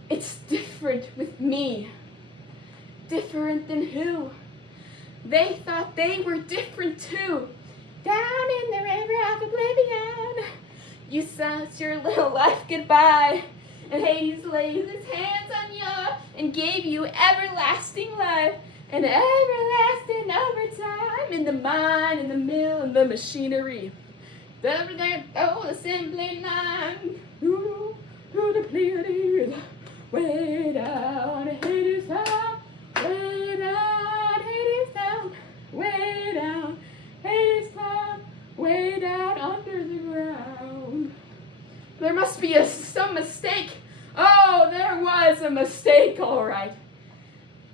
it's different with me. Different than who? They thought they were different too. Down in the river of oblivion, you sang your little life goodbye. And Hades lays his hands on you and gave you everlasting life and everlasting overtime in the mine, in the mill, in the machinery. The assembly line, who the Pleiades, way down, Hadestown, way down, Hadestown, way down, Hadestown, way down under must be some mistake. Oh, there was a mistake, all right.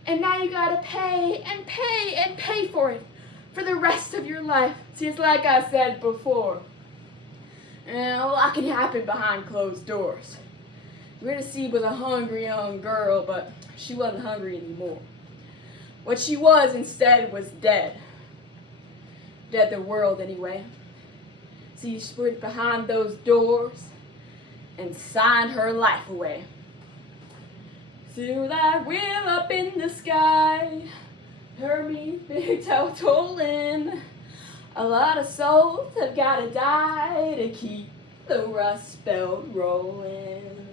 And now you gotta pay and pay and pay for it for the rest of your life. See, it's like I said before. A lot can happen behind closed doors. Eurydice was a hungry young girl, but she wasn't hungry anymore. What she was instead was dead. Dead to the world anyway. See, she went behind those doors and signed her life away. To that wheel up in the sky, heard me big toe tolling. A lot of souls have gotta die to keep the rust belt rolling.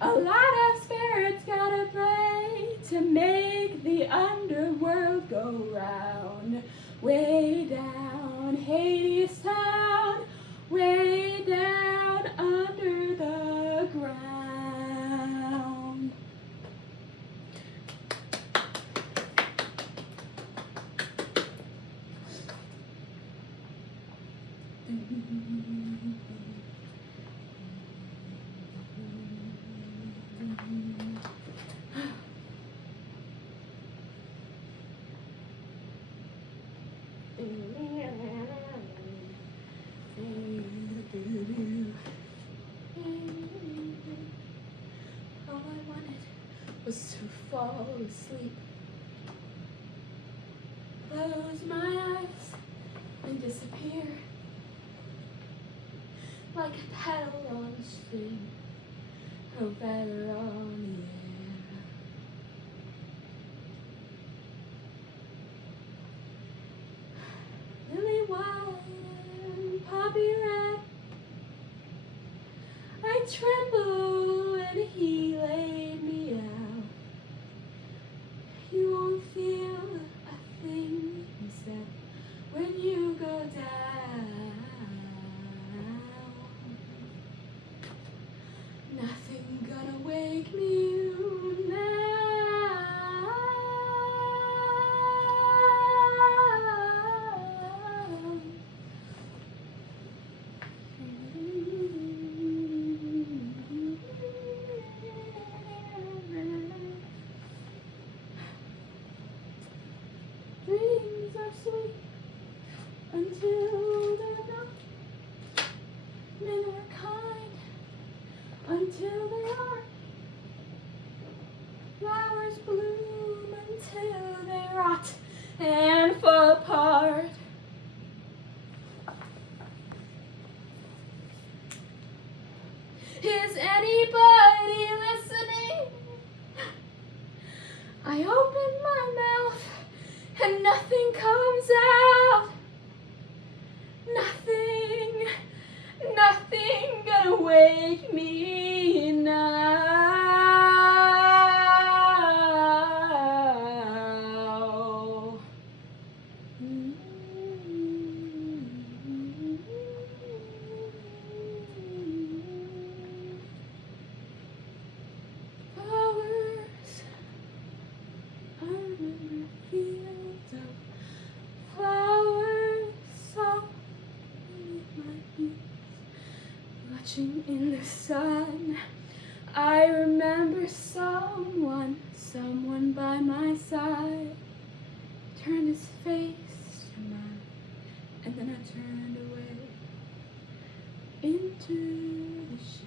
A lot of spirits gotta pray to make the underworld go round. Way down Hadestown, way down under the ground. All I wanted was to fall asleep. Close my eyes and disappear like a petal on a string, a feather on the air. Lily white and poppy red, I tremble when he laid me out. You won't feel a thing, he said, when you go down. Nothing gonna wake me now. Dreams are sweet until they're not. Men are kind until they aren't. Flowers bloom until they rot and fall apart. Is anybody listening? I open my mouth and nothing comes out. Nothing gonna wake me now. Flowers, I remember fields of flowers, so beneath my feet, watching in the sun. I remember someone by my side turned his face to mine, and then I turned away into the shade.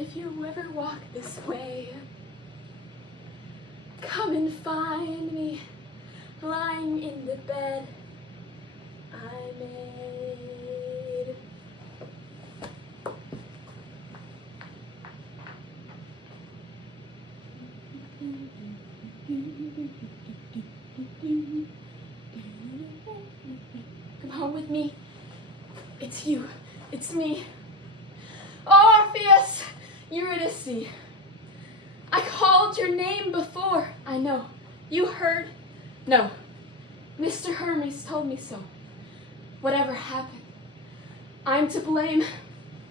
If you ever walk this way, come and find me lying in the bed I made. Come home with me. It's you. It's me. Orpheus, Eurydice. I called your name before. I know. You heard? No, Mr. Hermes told me so. Whatever happened, I'm to blame.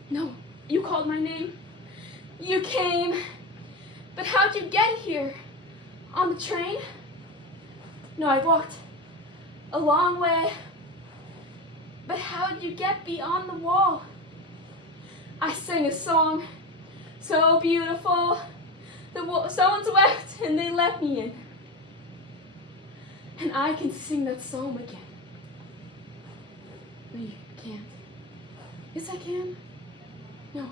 No, you called my name. You came. But how'd you get here? On the train? No, I walked a long way. But how'd you get beyond the wall? I sang a song so beautiful. Someone's wept and they let me in. And I can sing that song again. No, you can't. Yes, I can. No,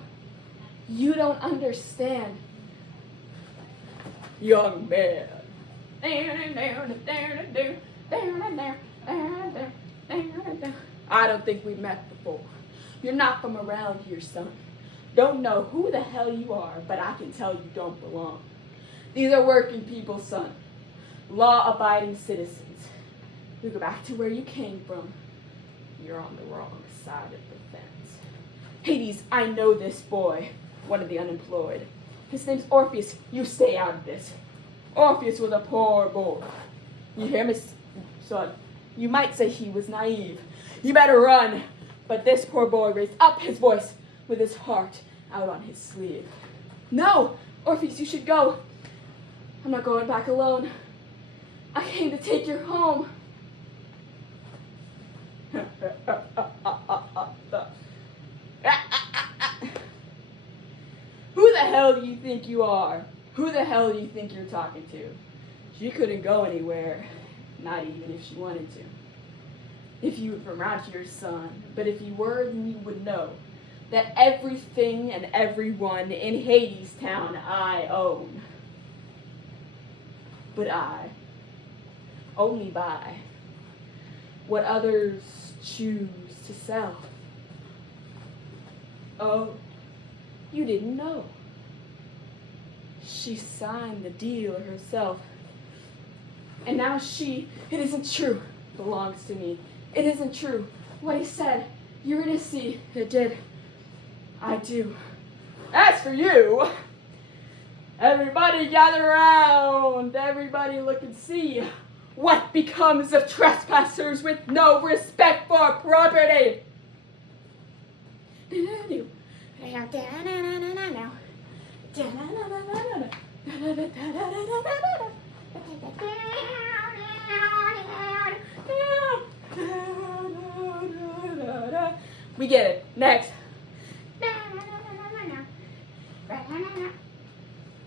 you don't understand. Young man. I don't think we met before. You're not from around here, son. Don't know who the hell you are, but I can tell you don't belong. These are working people, son. Law-abiding citizens. You go back to where you came from. You're on the wrong side of the fence. Hades, I know this boy, one of the unemployed. His name's Orpheus. You stay out of this. Orpheus was a poor boy. You hear me, son? You might say he was naive. You better run. But this poor boy raised up his voice with his heart out on his sleeve. No, Orpheus, you should go. I'm not going back alone. I came to take you home. Who the hell do you think you are? Who the hell do you think you're talking to? She couldn't go anywhere, not even if she wanted to. If you were from around here, son, but if you were, then you would know that everything and everyone in Hadestown I own. But I only buy what others choose to sell. Oh, you didn't know. She signed the deal herself. And now she, it isn't true, belongs to me. It isn't true. What he said, Eurydice, it did. I do. As for you, everybody gather around. Everybody look and see what becomes of trespassers with no respect for property. We get it. Next.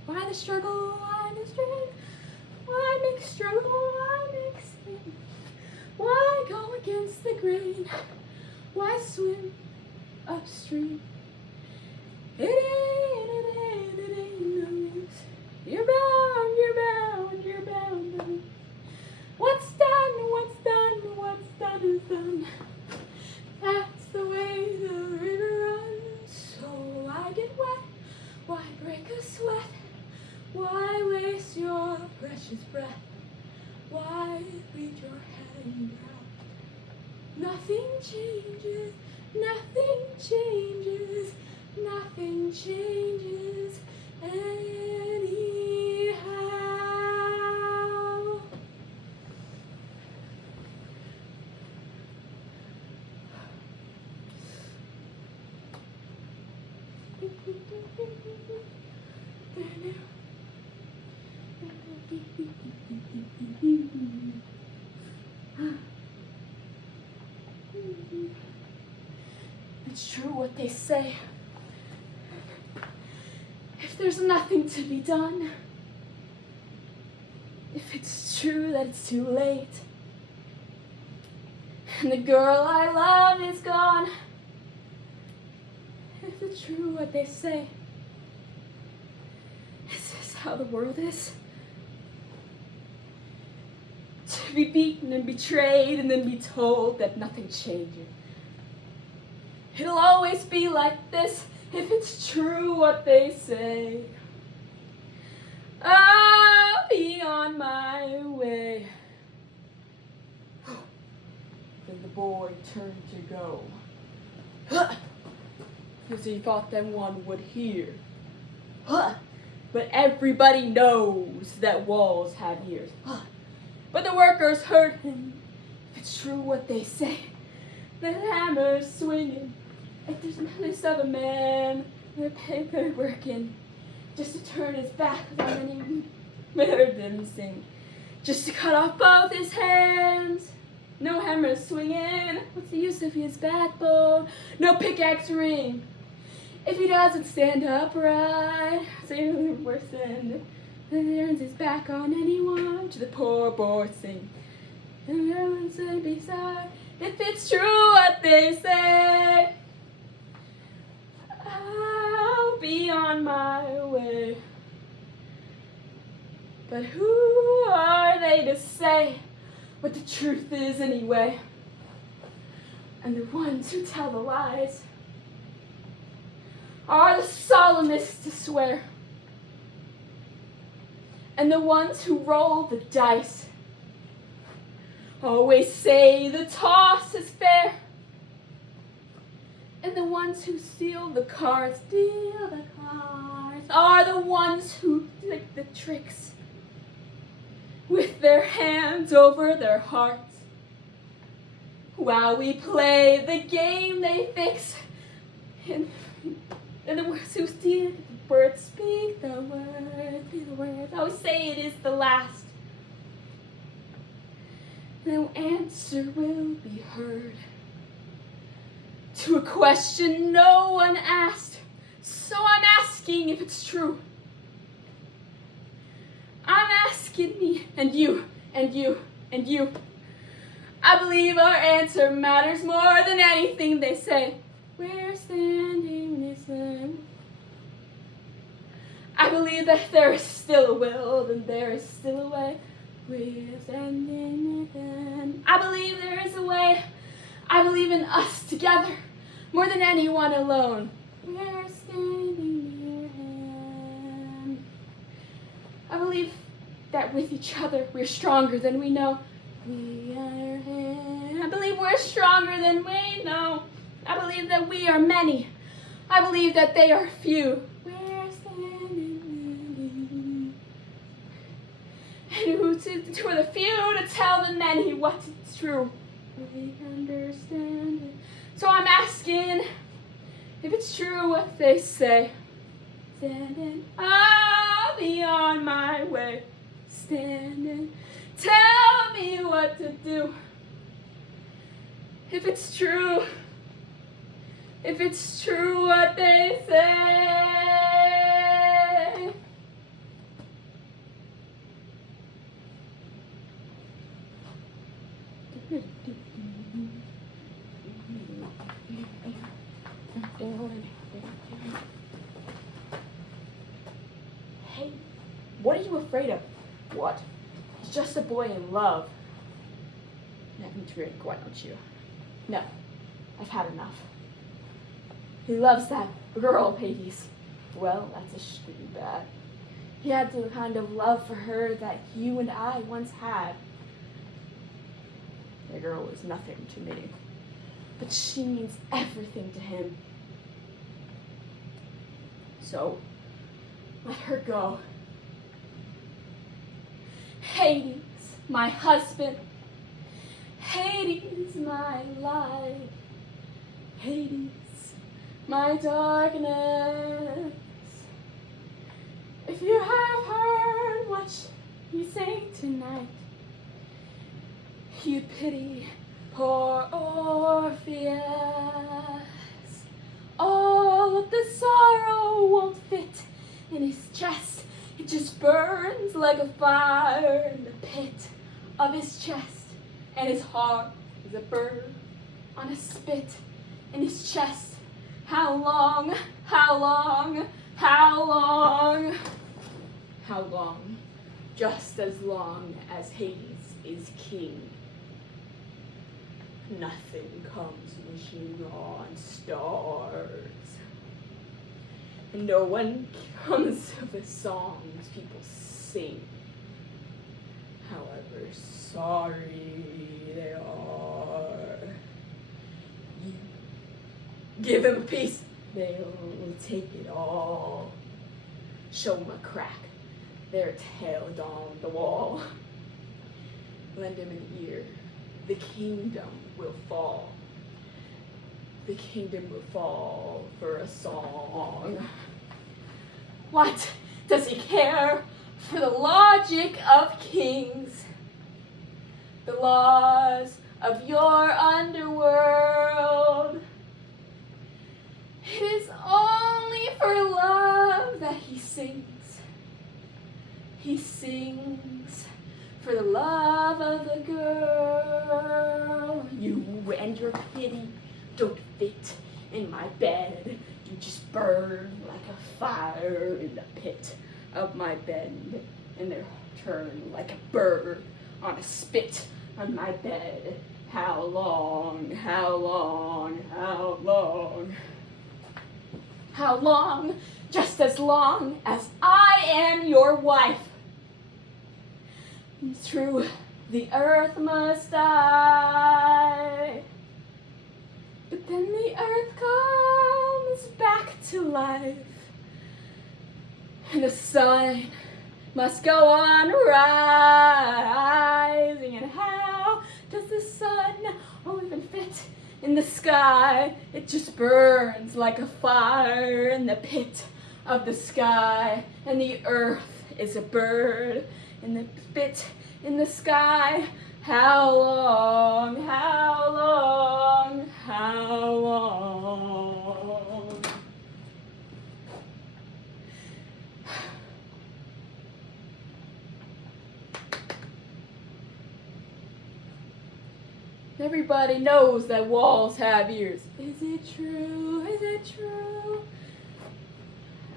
Why the struggle? Why the strength? Why make struggle? Why make sin? Why go against the grain? Why swim upstream? It ain't no use. You're bound to lose. What's done is done. That's the way the river runs. So why get wet? Why break a sweat? Why waste your precious breath? Why lead your head in doubt? Nothing changes, nothing changes, nothing changes anyhow. It's true what they say. If there's nothing to be done, if it's true that it's too late, and the girl I love is gone, if it's true what they say, is this how the world is? To be beaten and betrayed and then be told that nothing changes. It'll always be like this if it's true what they say. I'll be on my way. Then the boy turned to go. Because he thought that one would hear. But everybody knows that walls have ears. But the workers heard him, it's true what they say, the hammer's swinging. If there's another other man, they're paper working, just to turn his back on any heard them sing, just to cut off both his hands. No hammer swinging, what's the use of his backbone? No pickaxe ring, if he doesn't stand upright. Saying worse than turns his back on anyone, to the poor boy sing. And everyone said beside, if it's true what they say, I'll be on my way. But who are they to say what the truth is anyway? And the ones who tell the lies are the solemnest to swear. And the ones who roll the dice always say the toss is fair. And the ones who steal the cards are the ones who take the tricks with their hands over their hearts, while we play the game they fix. And the ones who steal the words, speak the words, always say it is the last. No answer will be heard to a question no one asked. So I'm asking if it's true. I'm asking me and you and you and you. I believe our answer matters more than anything they say. We're standing this way. I believe that there is still a will, then there is still a way. We're standing again. I believe there is a way. I believe in us together more than anyone alone. We're standing near him. I believe that with each other we're stronger than we know. We are him. I believe we're stronger than we know. I believe that we are many. I believe that they are few. We're standing ready. And who to the few to tell the many what is true. We understand it. So I'm asking if it's true what they say. Standing, I'll be on my way. Standing, tell me what to do. If it's true what they say. Hey, what are you afraid of? What? He's just a boy in love. Let me drink, why don't you? No, I've had enough. He loves that girl, Hades. Well, that's a shitty bad. He had the kind of love for her that you and I once had. The girl was nothing to me, but she means everything to him. So, let her go. Hades, my husband. Hades, my light. Hades, my darkness. If you have heard what he sang tonight, you'd pity poor Orpheus. All of the sorrow won't fit in his chest. It just burns like a fire in the pit of his chest. And his heart is a bird on a spit in his chest. How long, how long, how long? How long? Just as long as Hades is king. Nothing comes wishing on stars. And no one comes of the songs people sing. However sorry they are. You give them a piece, they'll take it all. Show them a crack, they're tailed on the wall. Lend him an ear, the kingdom will fall. The kingdom will fall for a song. What does he care for the logic of kings? The laws of your underworld. It is only for love that he sings. He sings for the love of the girl. You and your pity don't fit in my bed. You just burn like a fire in the pit of my bed, and they turn like a bird on a spit on my bed. How long, how long, how long? How long? Just as long as I am your wife. Through the earth must I. But then the earth comes back to life, and the sun must go on rising. And how does the sun even fit in the sky? It just burns like a fire in the pit of the sky, and the earth is a bird in the pit in the sky. How long, how long, how long? Everybody knows that walls have ears. Is it true? Is it true?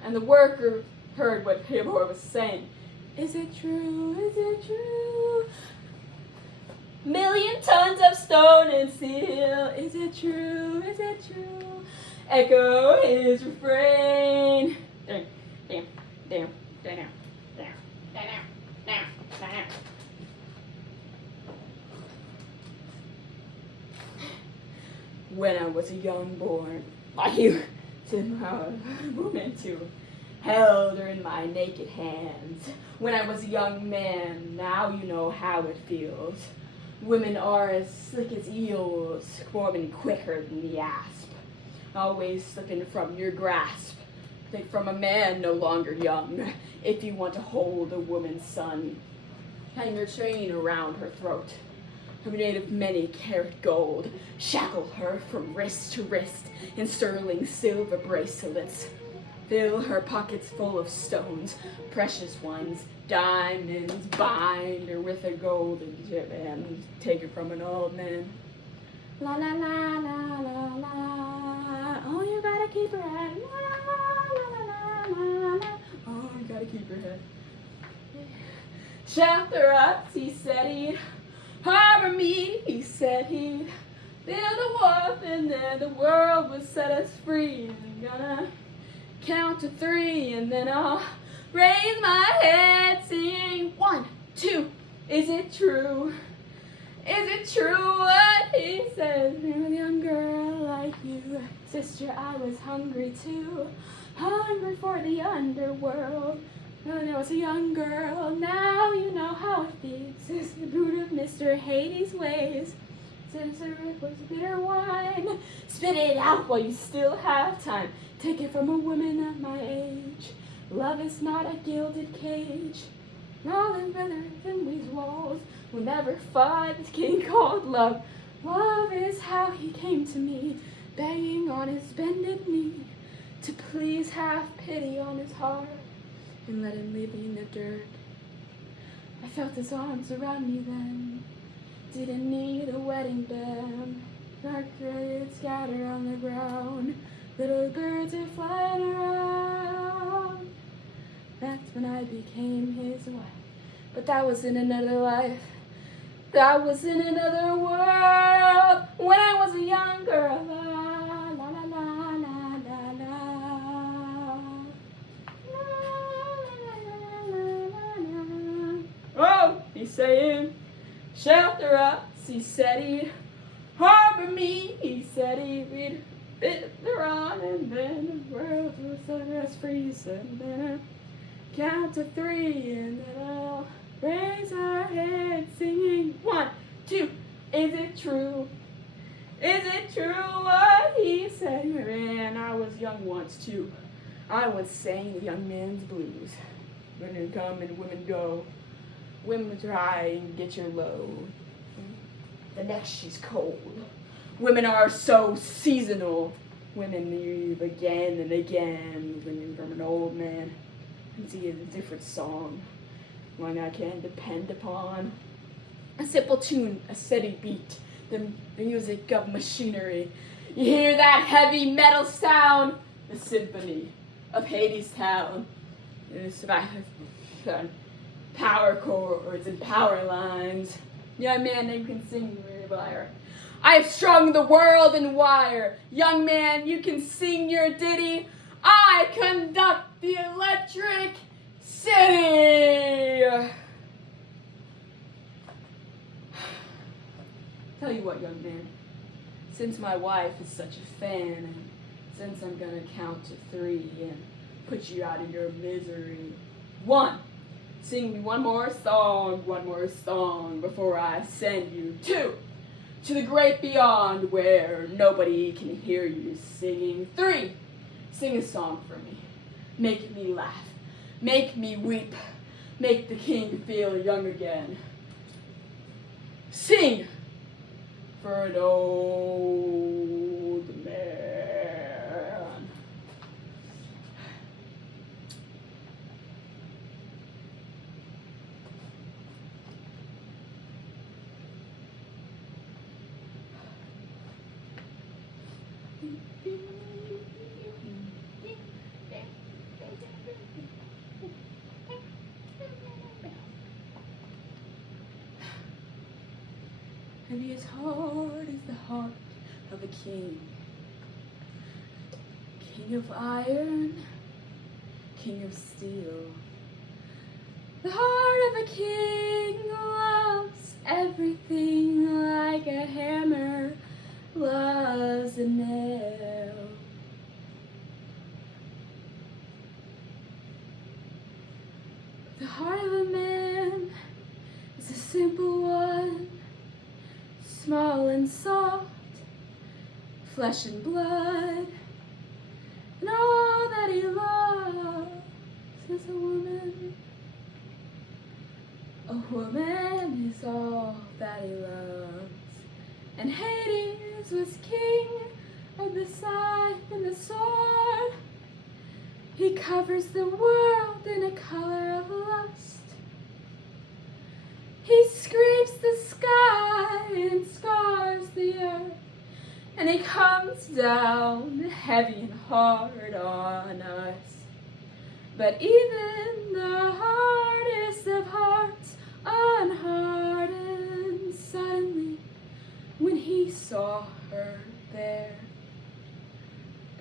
And the worker heard what Hibor was saying. Is it true? Is it true? Million tons of stone and steel. Is it true? Is it true? Echo his refrain. Damn, damn, damn, damn, damn, damn, damn, damn. When I was a young born, I used a woman too. Held her in my naked hands. When I was a young man, now you know how it feels. Women are as slick as eels, forming quicker than the asp. Always slipping from your grasp. Think from a man no longer young. If you want to hold a woman's son, hang your chain around her throat. Made of many carat gold, shackle her from wrist to wrist in sterling silver bracelets. Fill her pockets full of stones, precious ones, diamonds, bind her with a golden tip and take her from an old man. La la la la la la. Oh, you gotta keep her head. La la la la la la. Oh, you gotta keep her head. Shaft her up, he said he'd harbor me. He said he'd build a wharf and then the world would set us free. I'm gonna count to 3 and then I'll raise my head singing 1, 2. Is it true? Is it true what he says? I'm a young girl like you. Sister, I was hungry too. Hungry for the underworld. When I was a young girl, now you know how it feels. It's the brood of Mr. Hades' ways. Since it was bitter wine, spit it out while you still have time. Take it from a woman of my age. Love is not a gilded cage. All is better than these walls will never find this king called love. Love is how he came to me, begging on his bended knee to please have pity on his heart and let him leave me in the dirt. I felt his arms around me then. Didn't need a wedding band. Dark grades scatter on the ground. Little birds are flying around. That's when I became his wife. But that was in another life. That was in another world. When I was a young girl. La la la la la la la. Oh, he's saying, shelter us. He said he'd harbor me. He said he'd bit her on, and then the world will set us free. And then I count to 3, and then I'll raise our head singing 1, 2. Is it Is it true what he said? Man, I was young once too. I once sang the young man's blues. Women come and women go. Women try and get your load. The next she's cold. Women are so seasonal. Women leave again and again. Women from an old man. And he has a different song. One I can depend upon. A simple tune, a steady beat. The music of machinery. You hear that heavy metal sound? The symphony of Hadestown. It's about power chords and power lines. Young man, you can sing your lyre. I have strung the world in wire. Young man, you can sing your ditty. I conduct the electric city. Tell you what, young man, since my wife is such a fan, and since I'm gonna count to 3 and put you out of your misery. 1, sing me one more song before I send you. 2, to the great beyond where nobody can hear you singing. 3, sing a song for me. Make me laugh, make me weep, make the king feel young again. Sing for an old man. Heavy as heart is the heart of a king. King of iron, king of steel. The heart of a king loves everything like a hammer loves a nail. The heart of a man is a simple one, small and soft, flesh and blood, and all that he loves is a woman. A woman is all that he loves. And Hades was king of the scythe and the sword. He covers the world in a color of lust. He scrapes the sky and scars the earth, and he comes down heavy and hard on us. But even the hardest of hearts unhardened suddenly when he saw her there.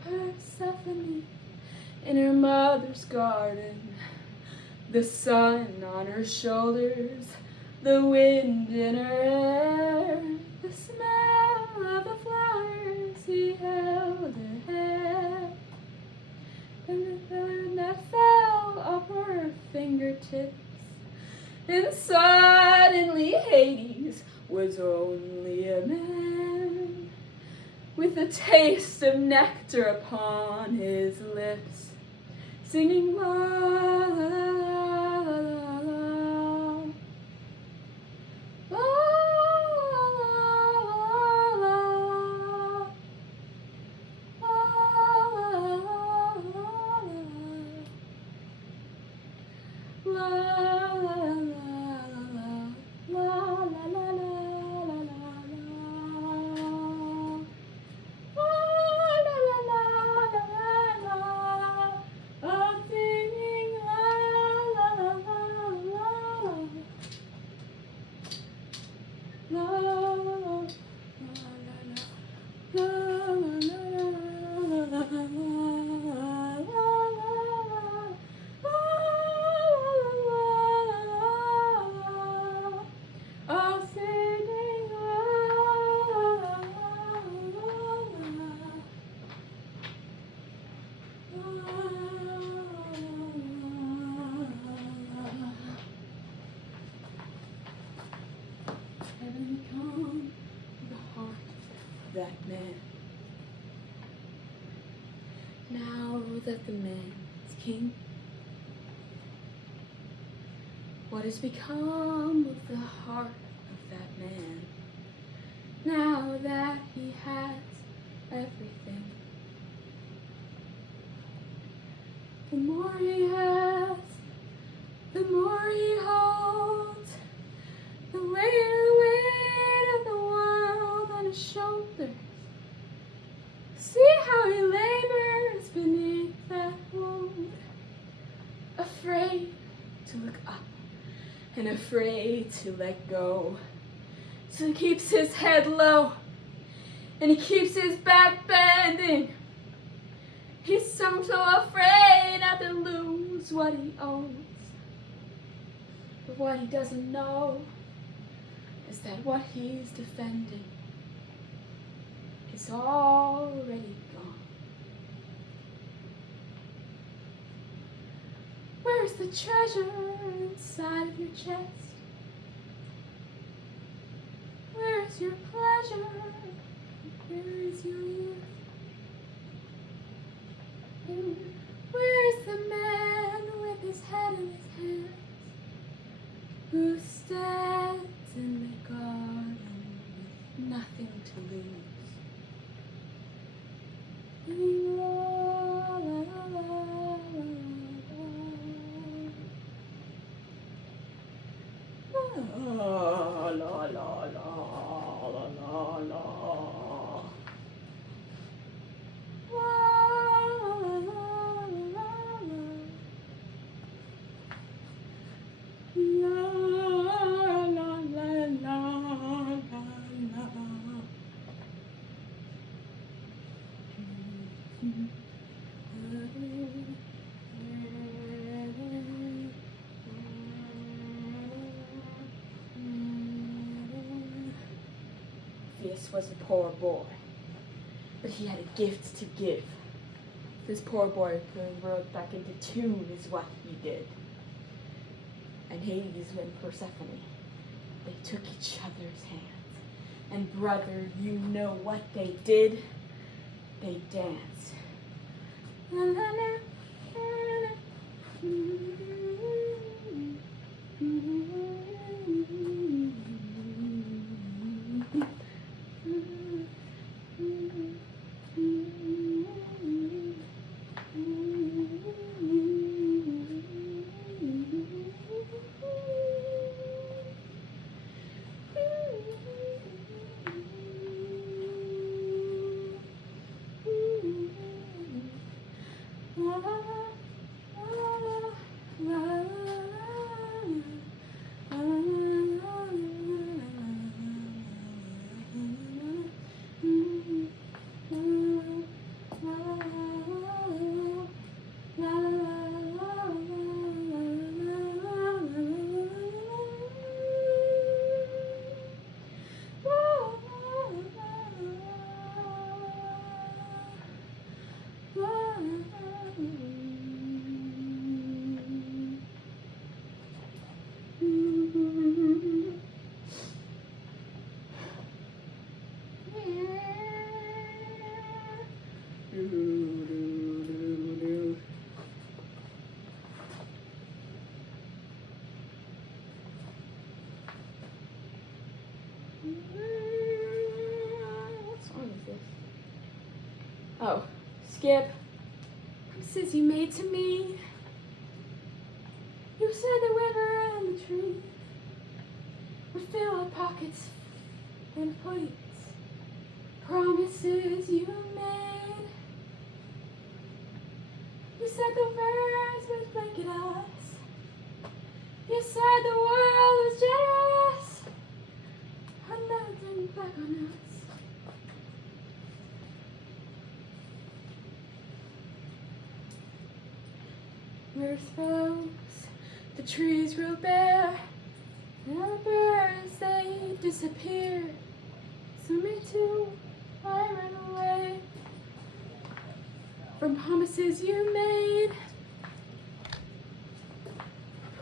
Persephone in her mother's garden, the sun on her shoulders, the wind in her hair, the smell of the flowers, he held her hair, and the feather that fell off her fingertips. And suddenly Hades was only a man, with a taste of nectar upon his lips, singing la la la la la la la that man. Now that the man is king, what has become of the heart of that man? Now that he has everything, the more he has, the more he holds, the weight of the world on his shoulders. See how he labors beneath that load, afraid to look up and afraid to let go. So he keeps his head low and he keeps his back bending. He's so afraid not to lose what he owns. But what he doesn't know is that what he's defending is already gone. Where's the treasure inside of your chest? Where's your pleasure? Where is your youth? Where's the man with his head in his hands, who stands in the garden with nothing to lose? La, la, la, la, la, la, la, la, la, la. This was a poor boy, but he had a gift to give. This poor boy putting the world back into tune is what he did. And Hades and Persephone, they took each other's hands. And brother, you know what they did? They danced. La, la, la, la, la. Oh, Skip, promises you made to me. You said the river and the tree would fill our pockets and plates. Promises you made. You said the birds would blanket us. You said the world was generous. And nothing back on us. Earth froze, the trees grew bare, and the birds, they disappeared. So me too, I ran away from promises you made.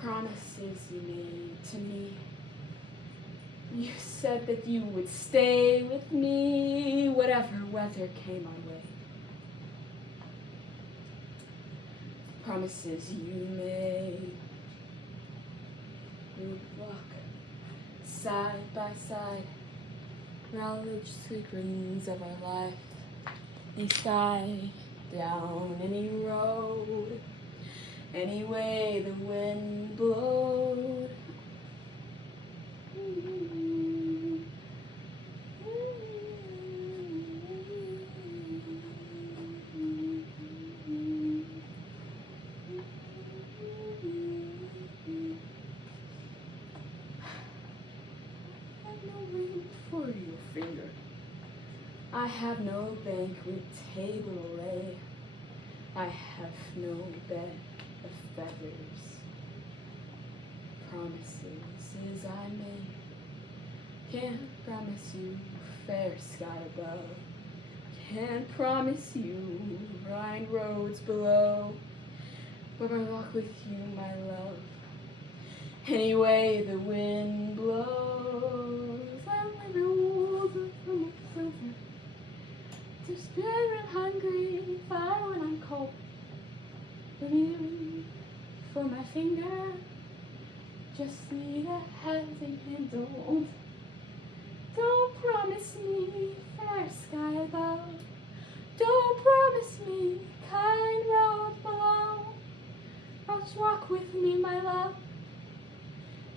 Promises you made to me. You said that you would stay with me, whatever weather came my way. Promises you made. We would walk side by side, knowledge secrets of our life. Each side, down any road, any way the wind blowed. For your finger, I have no banquet table lay. I have no bed of feathers. Promises I made. Can't promise you fair sky above. Can't promise you blind roads below. But I walk with you, my love. Any way the wind blows, I'm the rules from the summer. To spirit hungry, fire when I'm cold. For my finger, just need a helping hand. Don't promise me fair sky above. Don't promise me kind road below. Just walk with me, my love.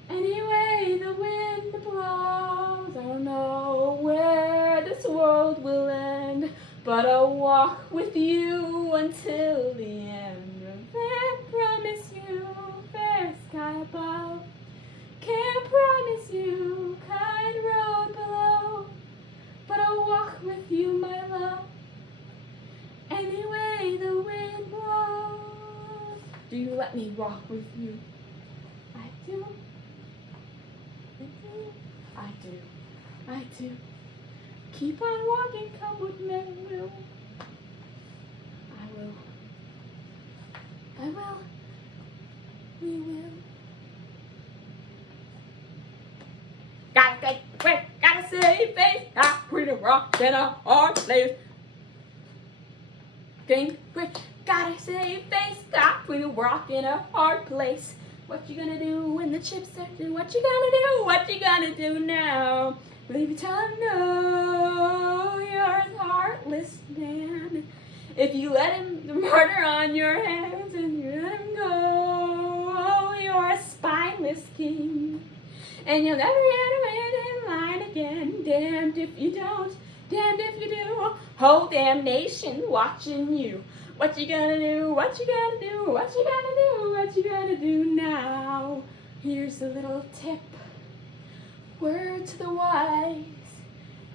Anyway the wind blows, I don't know where this world will end, but I'll walk with you until the end. Can't promise you fair sky above. Can't promise you kind road below, but I'll walk with you, my love. Anyway the wind blows. Do you let me walk with you? I do. I do. I do. Keep on walking, come with me. I will. I will. We will. Gotta stay quick, gotta save face. Got pretty rock in a hard place. Think quick, gotta save face. Got pretty rock in a hard place. What you gonna do when the chips are due? What you gonna do? What you gonna do now? Will you tell him no? You're a heartless man. If you let him the murder on your hands and you let him go, oh, you're a spineless king. And you'll never get a man in line again. Damned if you don't, damned if you do. Whole damn nation watching you. What you gonna do? What you gonna do? What you gonna do? What you gonna do now? Here's a little tip. Word to the wise.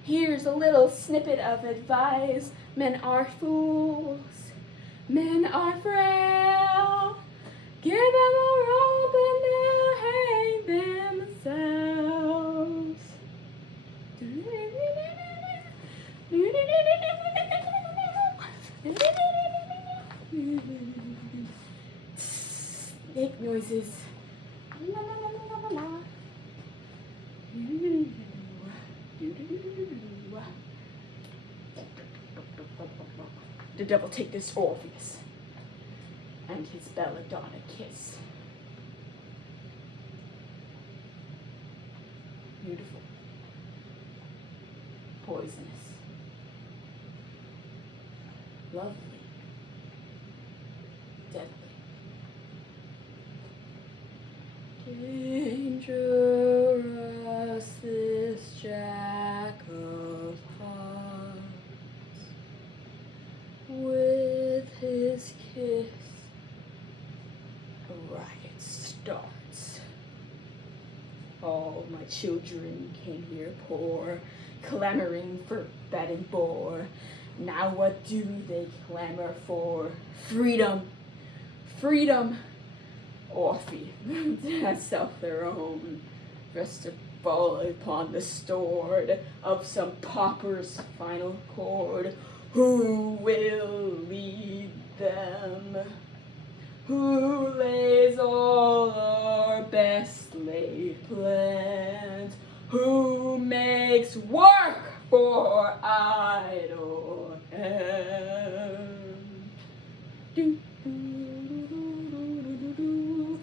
Here's a little snippet of advice. Men are fools. Men are frail. Give them a rope and they'll hang themselves. Snake noises. La, la, la, la, la, la. The devil take this Orpheus and his belladonna kiss. Beautiful. Poisonous. Lovely. Deadly. Dangerous, this jack of hearts, with his kiss, a riot starts. All my children came here poor, clamoring for bed and board. Now what do they clamor for? Freedom, freedom. Orphe, self their own, dressed to fall upon the sword of some pauper's final chord. Who will lead them? Who lays all our best laid plans? who makes work for idle hands. Do, do, do, do, do, do,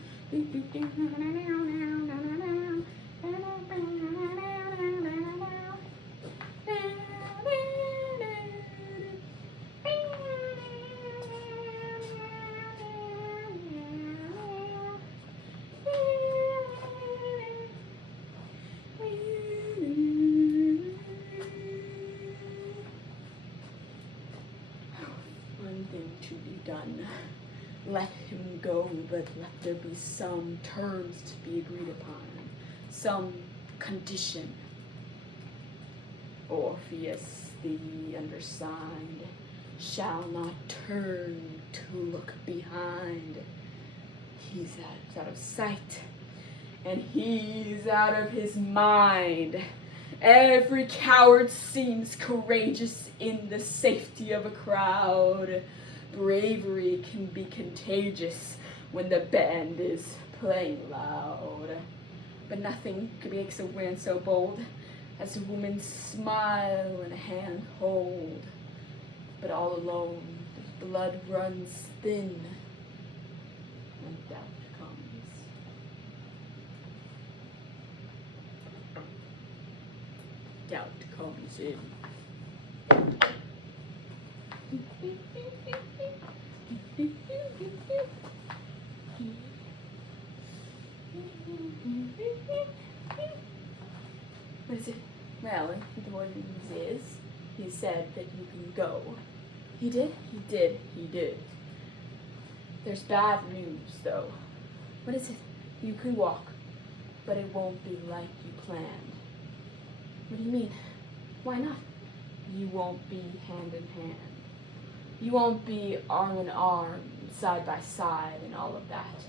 one thing to be done. Let him go, but let there be some terms to be agreed upon, some condition. Orpheus, the undersigned, shall not turn to look behind. He's out of sight, and he's out of his mind. Every coward seems courageous in the safety of a crowd. Bravery can be contagious when the band is playing loud. But nothing makes a man so bold as a woman's smile and a hand hold. But all alone, the blood runs thin and doubt comes. Doubt comes in. What is it? Well, the one is, he said that you can go. He did? He did. He did. There's bad news, though. What is it? You can walk, but it won't be like you planned. What do you mean? Why not? You won't be hand in hand. You won't be arm in arm, side by side, and all of that.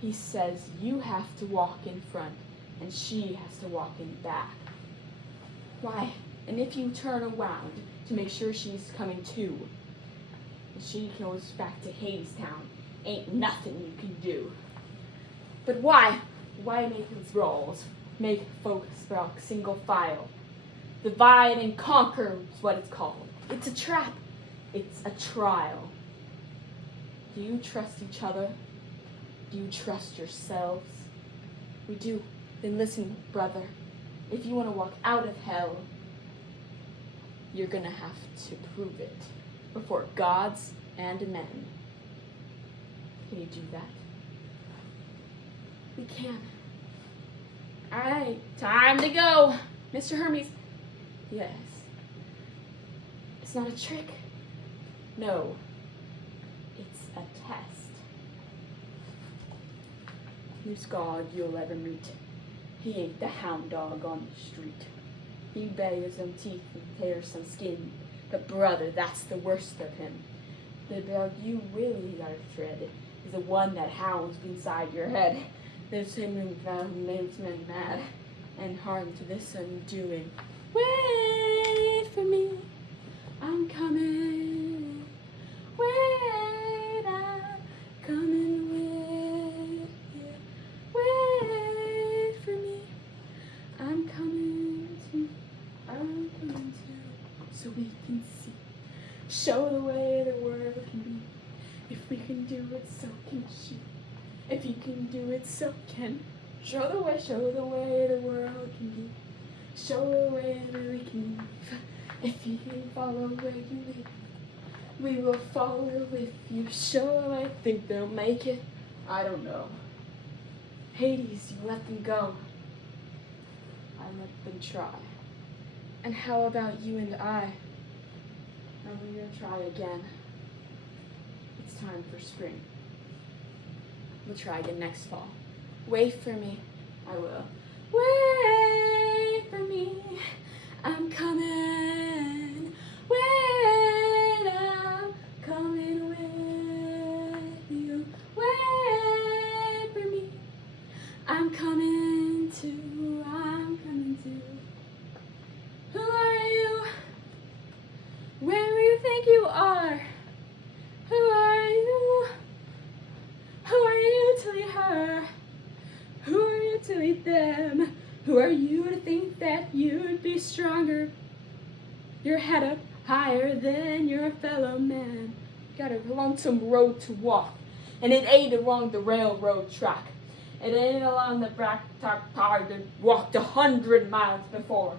He says you have to walk in front, and she has to walk in back. Why? And if you turn around to make sure she's coming too, and she goes back to Hadestown, ain't nothing you can do. But why? Why make those roles? Make folks walk single file. Divide and conquer is what it's called. It's a trap. It's a trial. Do you trust each other? Do you trust yourselves? We do. Then listen, brother. If you want to walk out of hell, you're gonna have to prove it before gods and men. Can you do that? We can. Alright, time to go. Mr. Hermes. Yes. It's not a trick. No. It's a test. Who's God you'll ever meet? He ain't the hound dog on the street. He bares some teeth and tears some skin. But brother, that's the worst of him. The dog you really gotta tread is the one that hounds inside your head. There's him who makes men mad and harm to this undoing. Wait for me, I'm coming. Wait, I'm coming with you. Wait for me, I'm coming too. So we can see. Show the way the world can be. If we can do it, so can she. If you can do it, so can. Show the way the world can be. Show the way that we can live. If you can follow where you live, we will follow with you. Show them, I think they'll make it. I don't know. Hades, you let them go. I let them try. And how about you and I? Are we gonna try again? It's time for spring. We'll try again next fall. Wait for me. I will. Wait for me. I'm coming. Wait, I'm coming with you. Wait for me. I'm coming too. I'm coming too. Who are you? Where do you think you are? Who are you? Who are you to lead her? Who are you to lead them? Who are you to think that you'd be stronger? Your head up higher than your fellow man. Got a lonesome road to walk, and it ain't along the railroad track. It ain't along the blacktop tar that walked 100 miles before.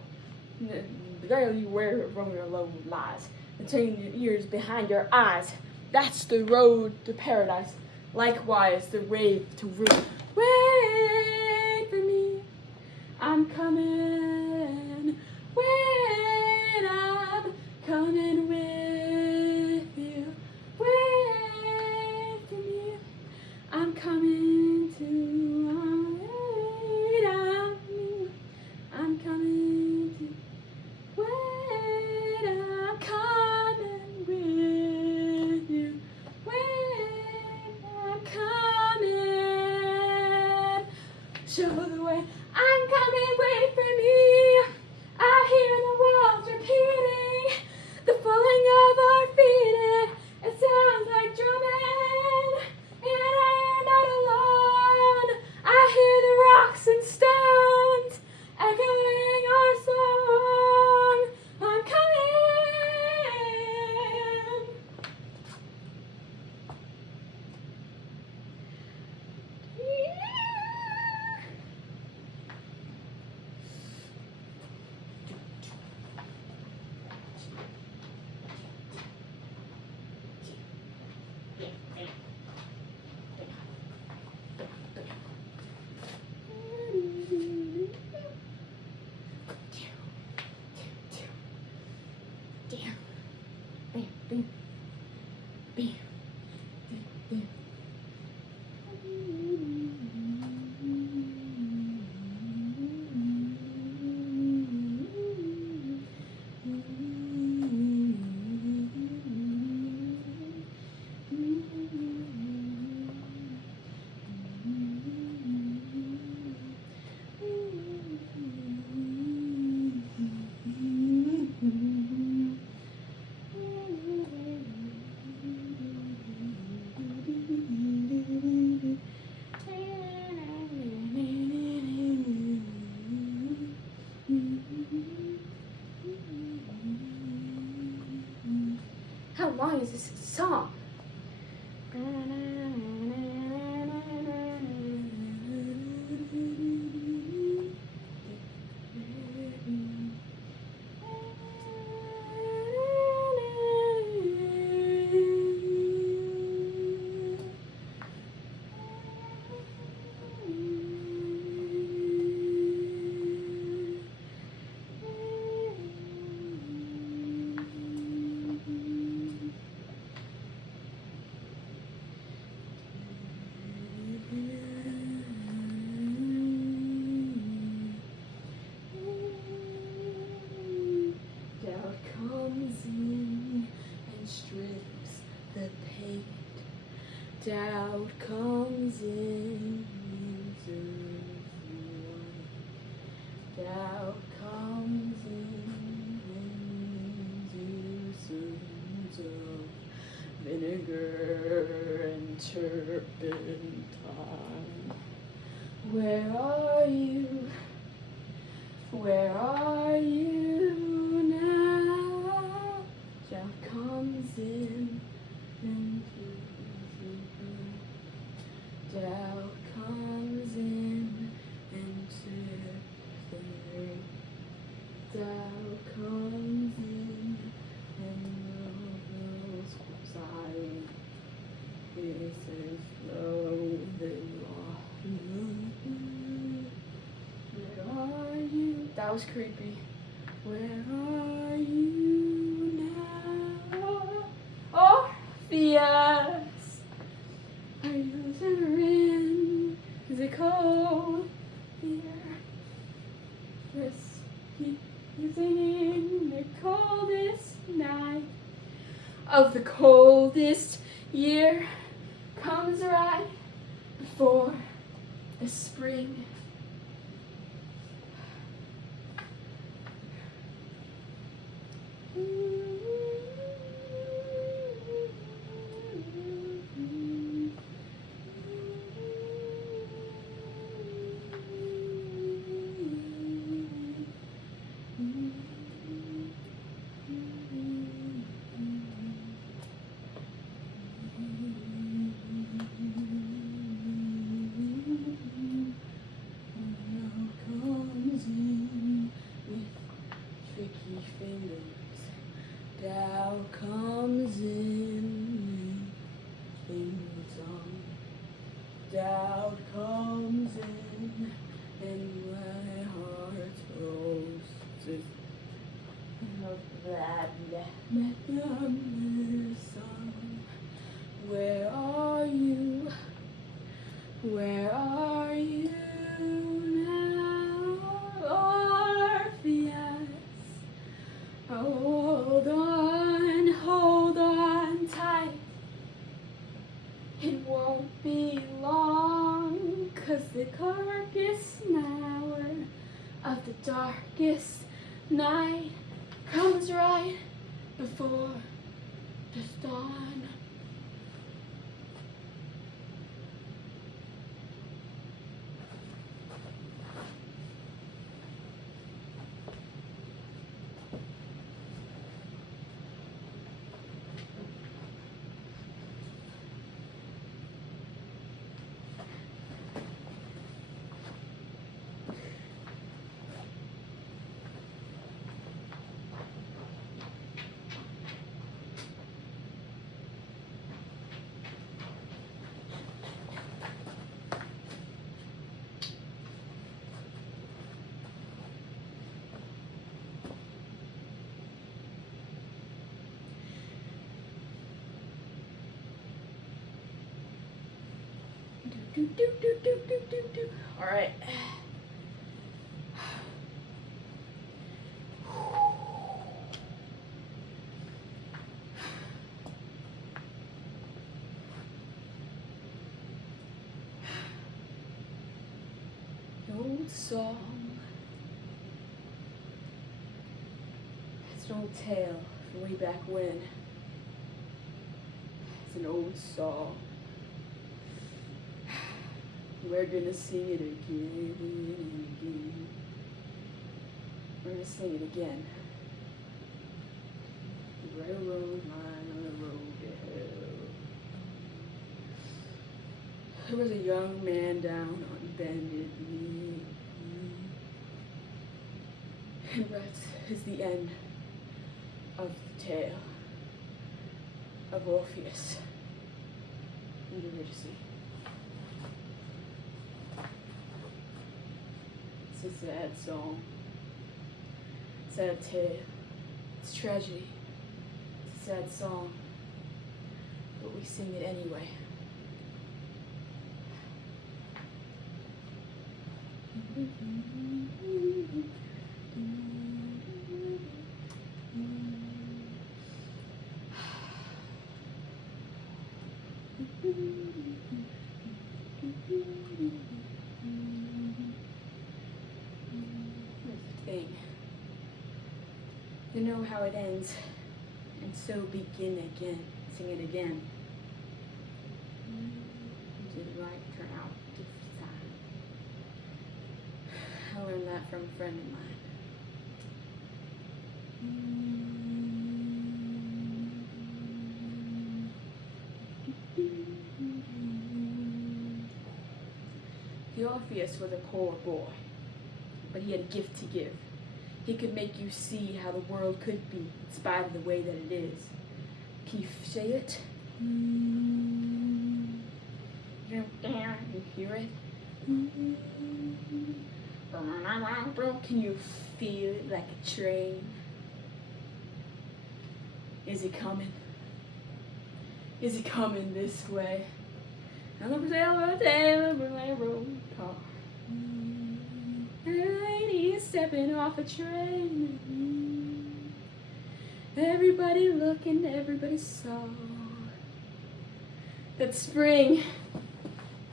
There you where from your load lies, between your ears, behind your eyes. That's the road to paradise. Likewise, the way to ruin. Wait for me, I'm coming. Wait, I'm coming with you. Wait for me, I'm coming to. Wait on me, I'm coming to. Wait, I'm coming with you. Wait, I'm coming. Show the way. I'm coming, wait for me. I hear the walls repeating, the falling of our feet. It sounds like drumming, and I am not alone. I hear the rocks and stones echoing our song. I'm coming. How long is this song? Doubt comes in, doubt comes in, uses of vinegar and turpentine. Where are you? Where are you now? Doubt comes in and doubt comes in into the room. Doubt comes in and knows silent. This is slowly lost. Where are you? That was creepy. Where are you now? Orpheus, are you shivering? Is it cold here? Yes, he is in the coldest night of the coldest year. Comes right before the spring. darkest night comes right before the dawn. All right. An old song. It's an old tale from way back when. It's an old song. We're gonna sing it again and again. We're gonna sing it again. The railroad line on the road to hell. There was a young man down on bended knee. And that is the end of the tale of Orpheus and Eurydice. It's a sad song, sad tale, it's tragedy, it's a sad song, but we sing it anyway. You know how it ends, and so begin again, sing it again. Did right turn out this time? I learned that from a friend of mine. Orpheus was a poor boy, but he had a gift to give. He could make you see how the world could be in spite of the way that it is. Can you say it? You hear it? Can you feel it like a train? Is it coming? Is it coming this way? I'm the railroad car. He's stepping off a train. Everybody looking, everybody saw that spring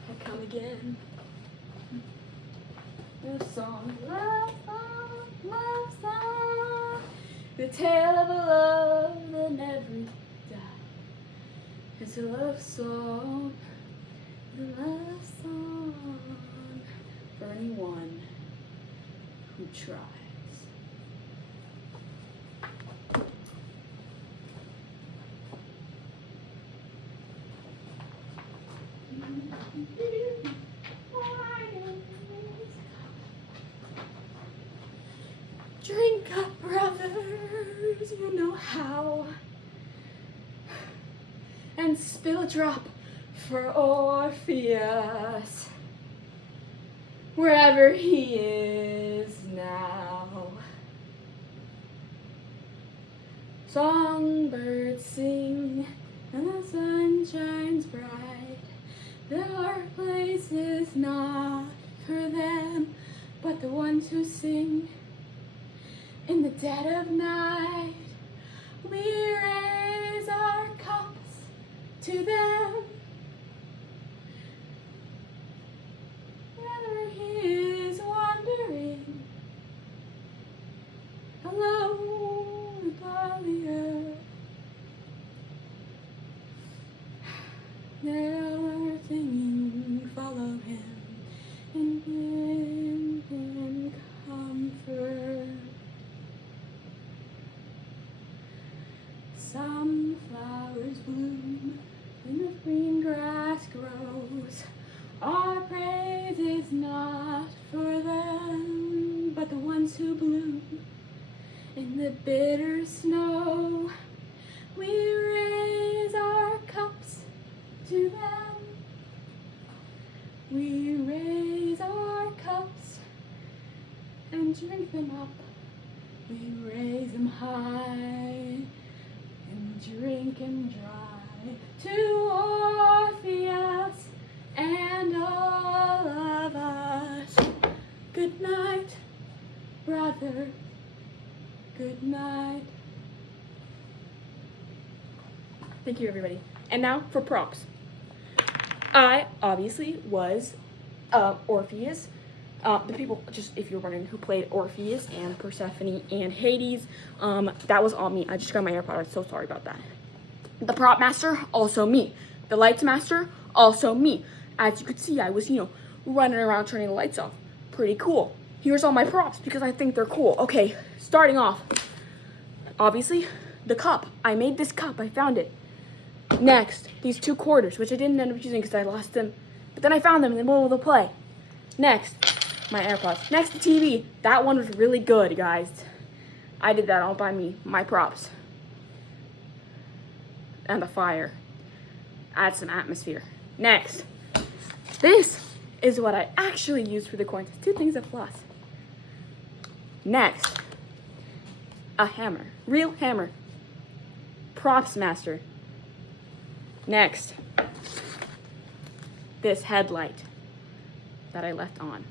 had come again. Love song, love song, love song. The tale of a love that never died. It's a love song, a love song for anyone who tries. Drink up, brothers, you know how, and spill a drop for Orpheus, wherever he is now. Songbirds sing and the sun shines bright. There are places not for them, but the ones who sing in the dead of night. We raise our cups to them. Whether he is wandering the bitter snow. We raise our cups to them. We raise our cups and drink them up. We raise them high and drink them dry. To Orpheus and all of us. Good night, brother. Good night. Thank you, everybody. And now for props. I obviously was Orpheus. The people, just if you're wondering, who played Orpheus and Persephone and Hades, that was all me. I just got my AirPod. I'm so sorry about that. The prop master, also me. The lights master, also me. As you could see, I was, running around turning the lights off. Pretty cool. Here's all my props because I think they're cool. Okay, starting off. Obviously, the cup. I made this cup. I found it. Next, these 2 quarters, which I didn't end up using because I lost them. But then I found them in the middle of the play. Next, my AirPods. Next, the TV. That one was really good, guys. I did that all by me. My props. And the fire. Add some atmosphere. Next, this is what I actually used for the coins. 2 things of floss. Next, a hammer. Real hammer. Props master. Next, this headlight that I left on.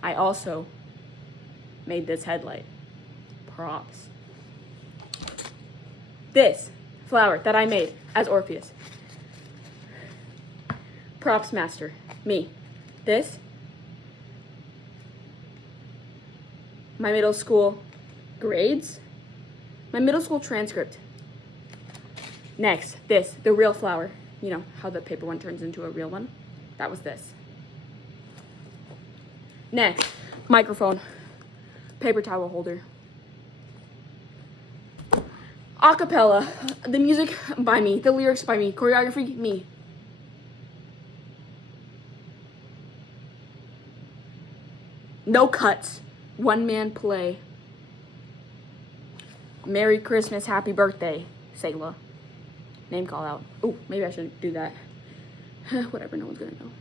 I also made this headlight. Props. This flower that I made as Orpheus. Props master. Me. This. My middle school grades. My middle school transcript. Next, this, the real flower. You know, how the paper one turns into a real one. That was this. Next, microphone. Paper towel holder. Accapella. The music by me. The lyrics by me. Choreography, me. No cuts. One man play. Merry Christmas, happy birthday, Selah. Name call out. Oh, maybe I shouldn't do that. Whatever, no one's gonna know.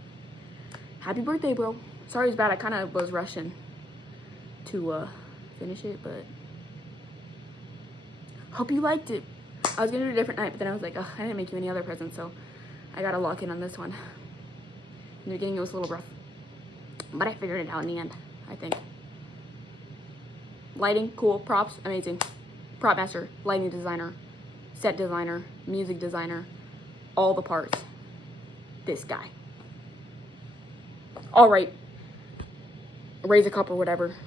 Happy birthday, bro. Sorry it's bad, I kind of was rushing to finish it, but hope you liked it. I was gonna do a different night, but then I was like, I didn't make you any other presents, so I gotta lock in on this one. In the beginning it was a little rough, but I figured it out in the end, I think. Lighting, cool. Props, amazing. Prop master, lighting designer, set designer, music designer, all the parts. This guy. All right. Raise a cup or whatever.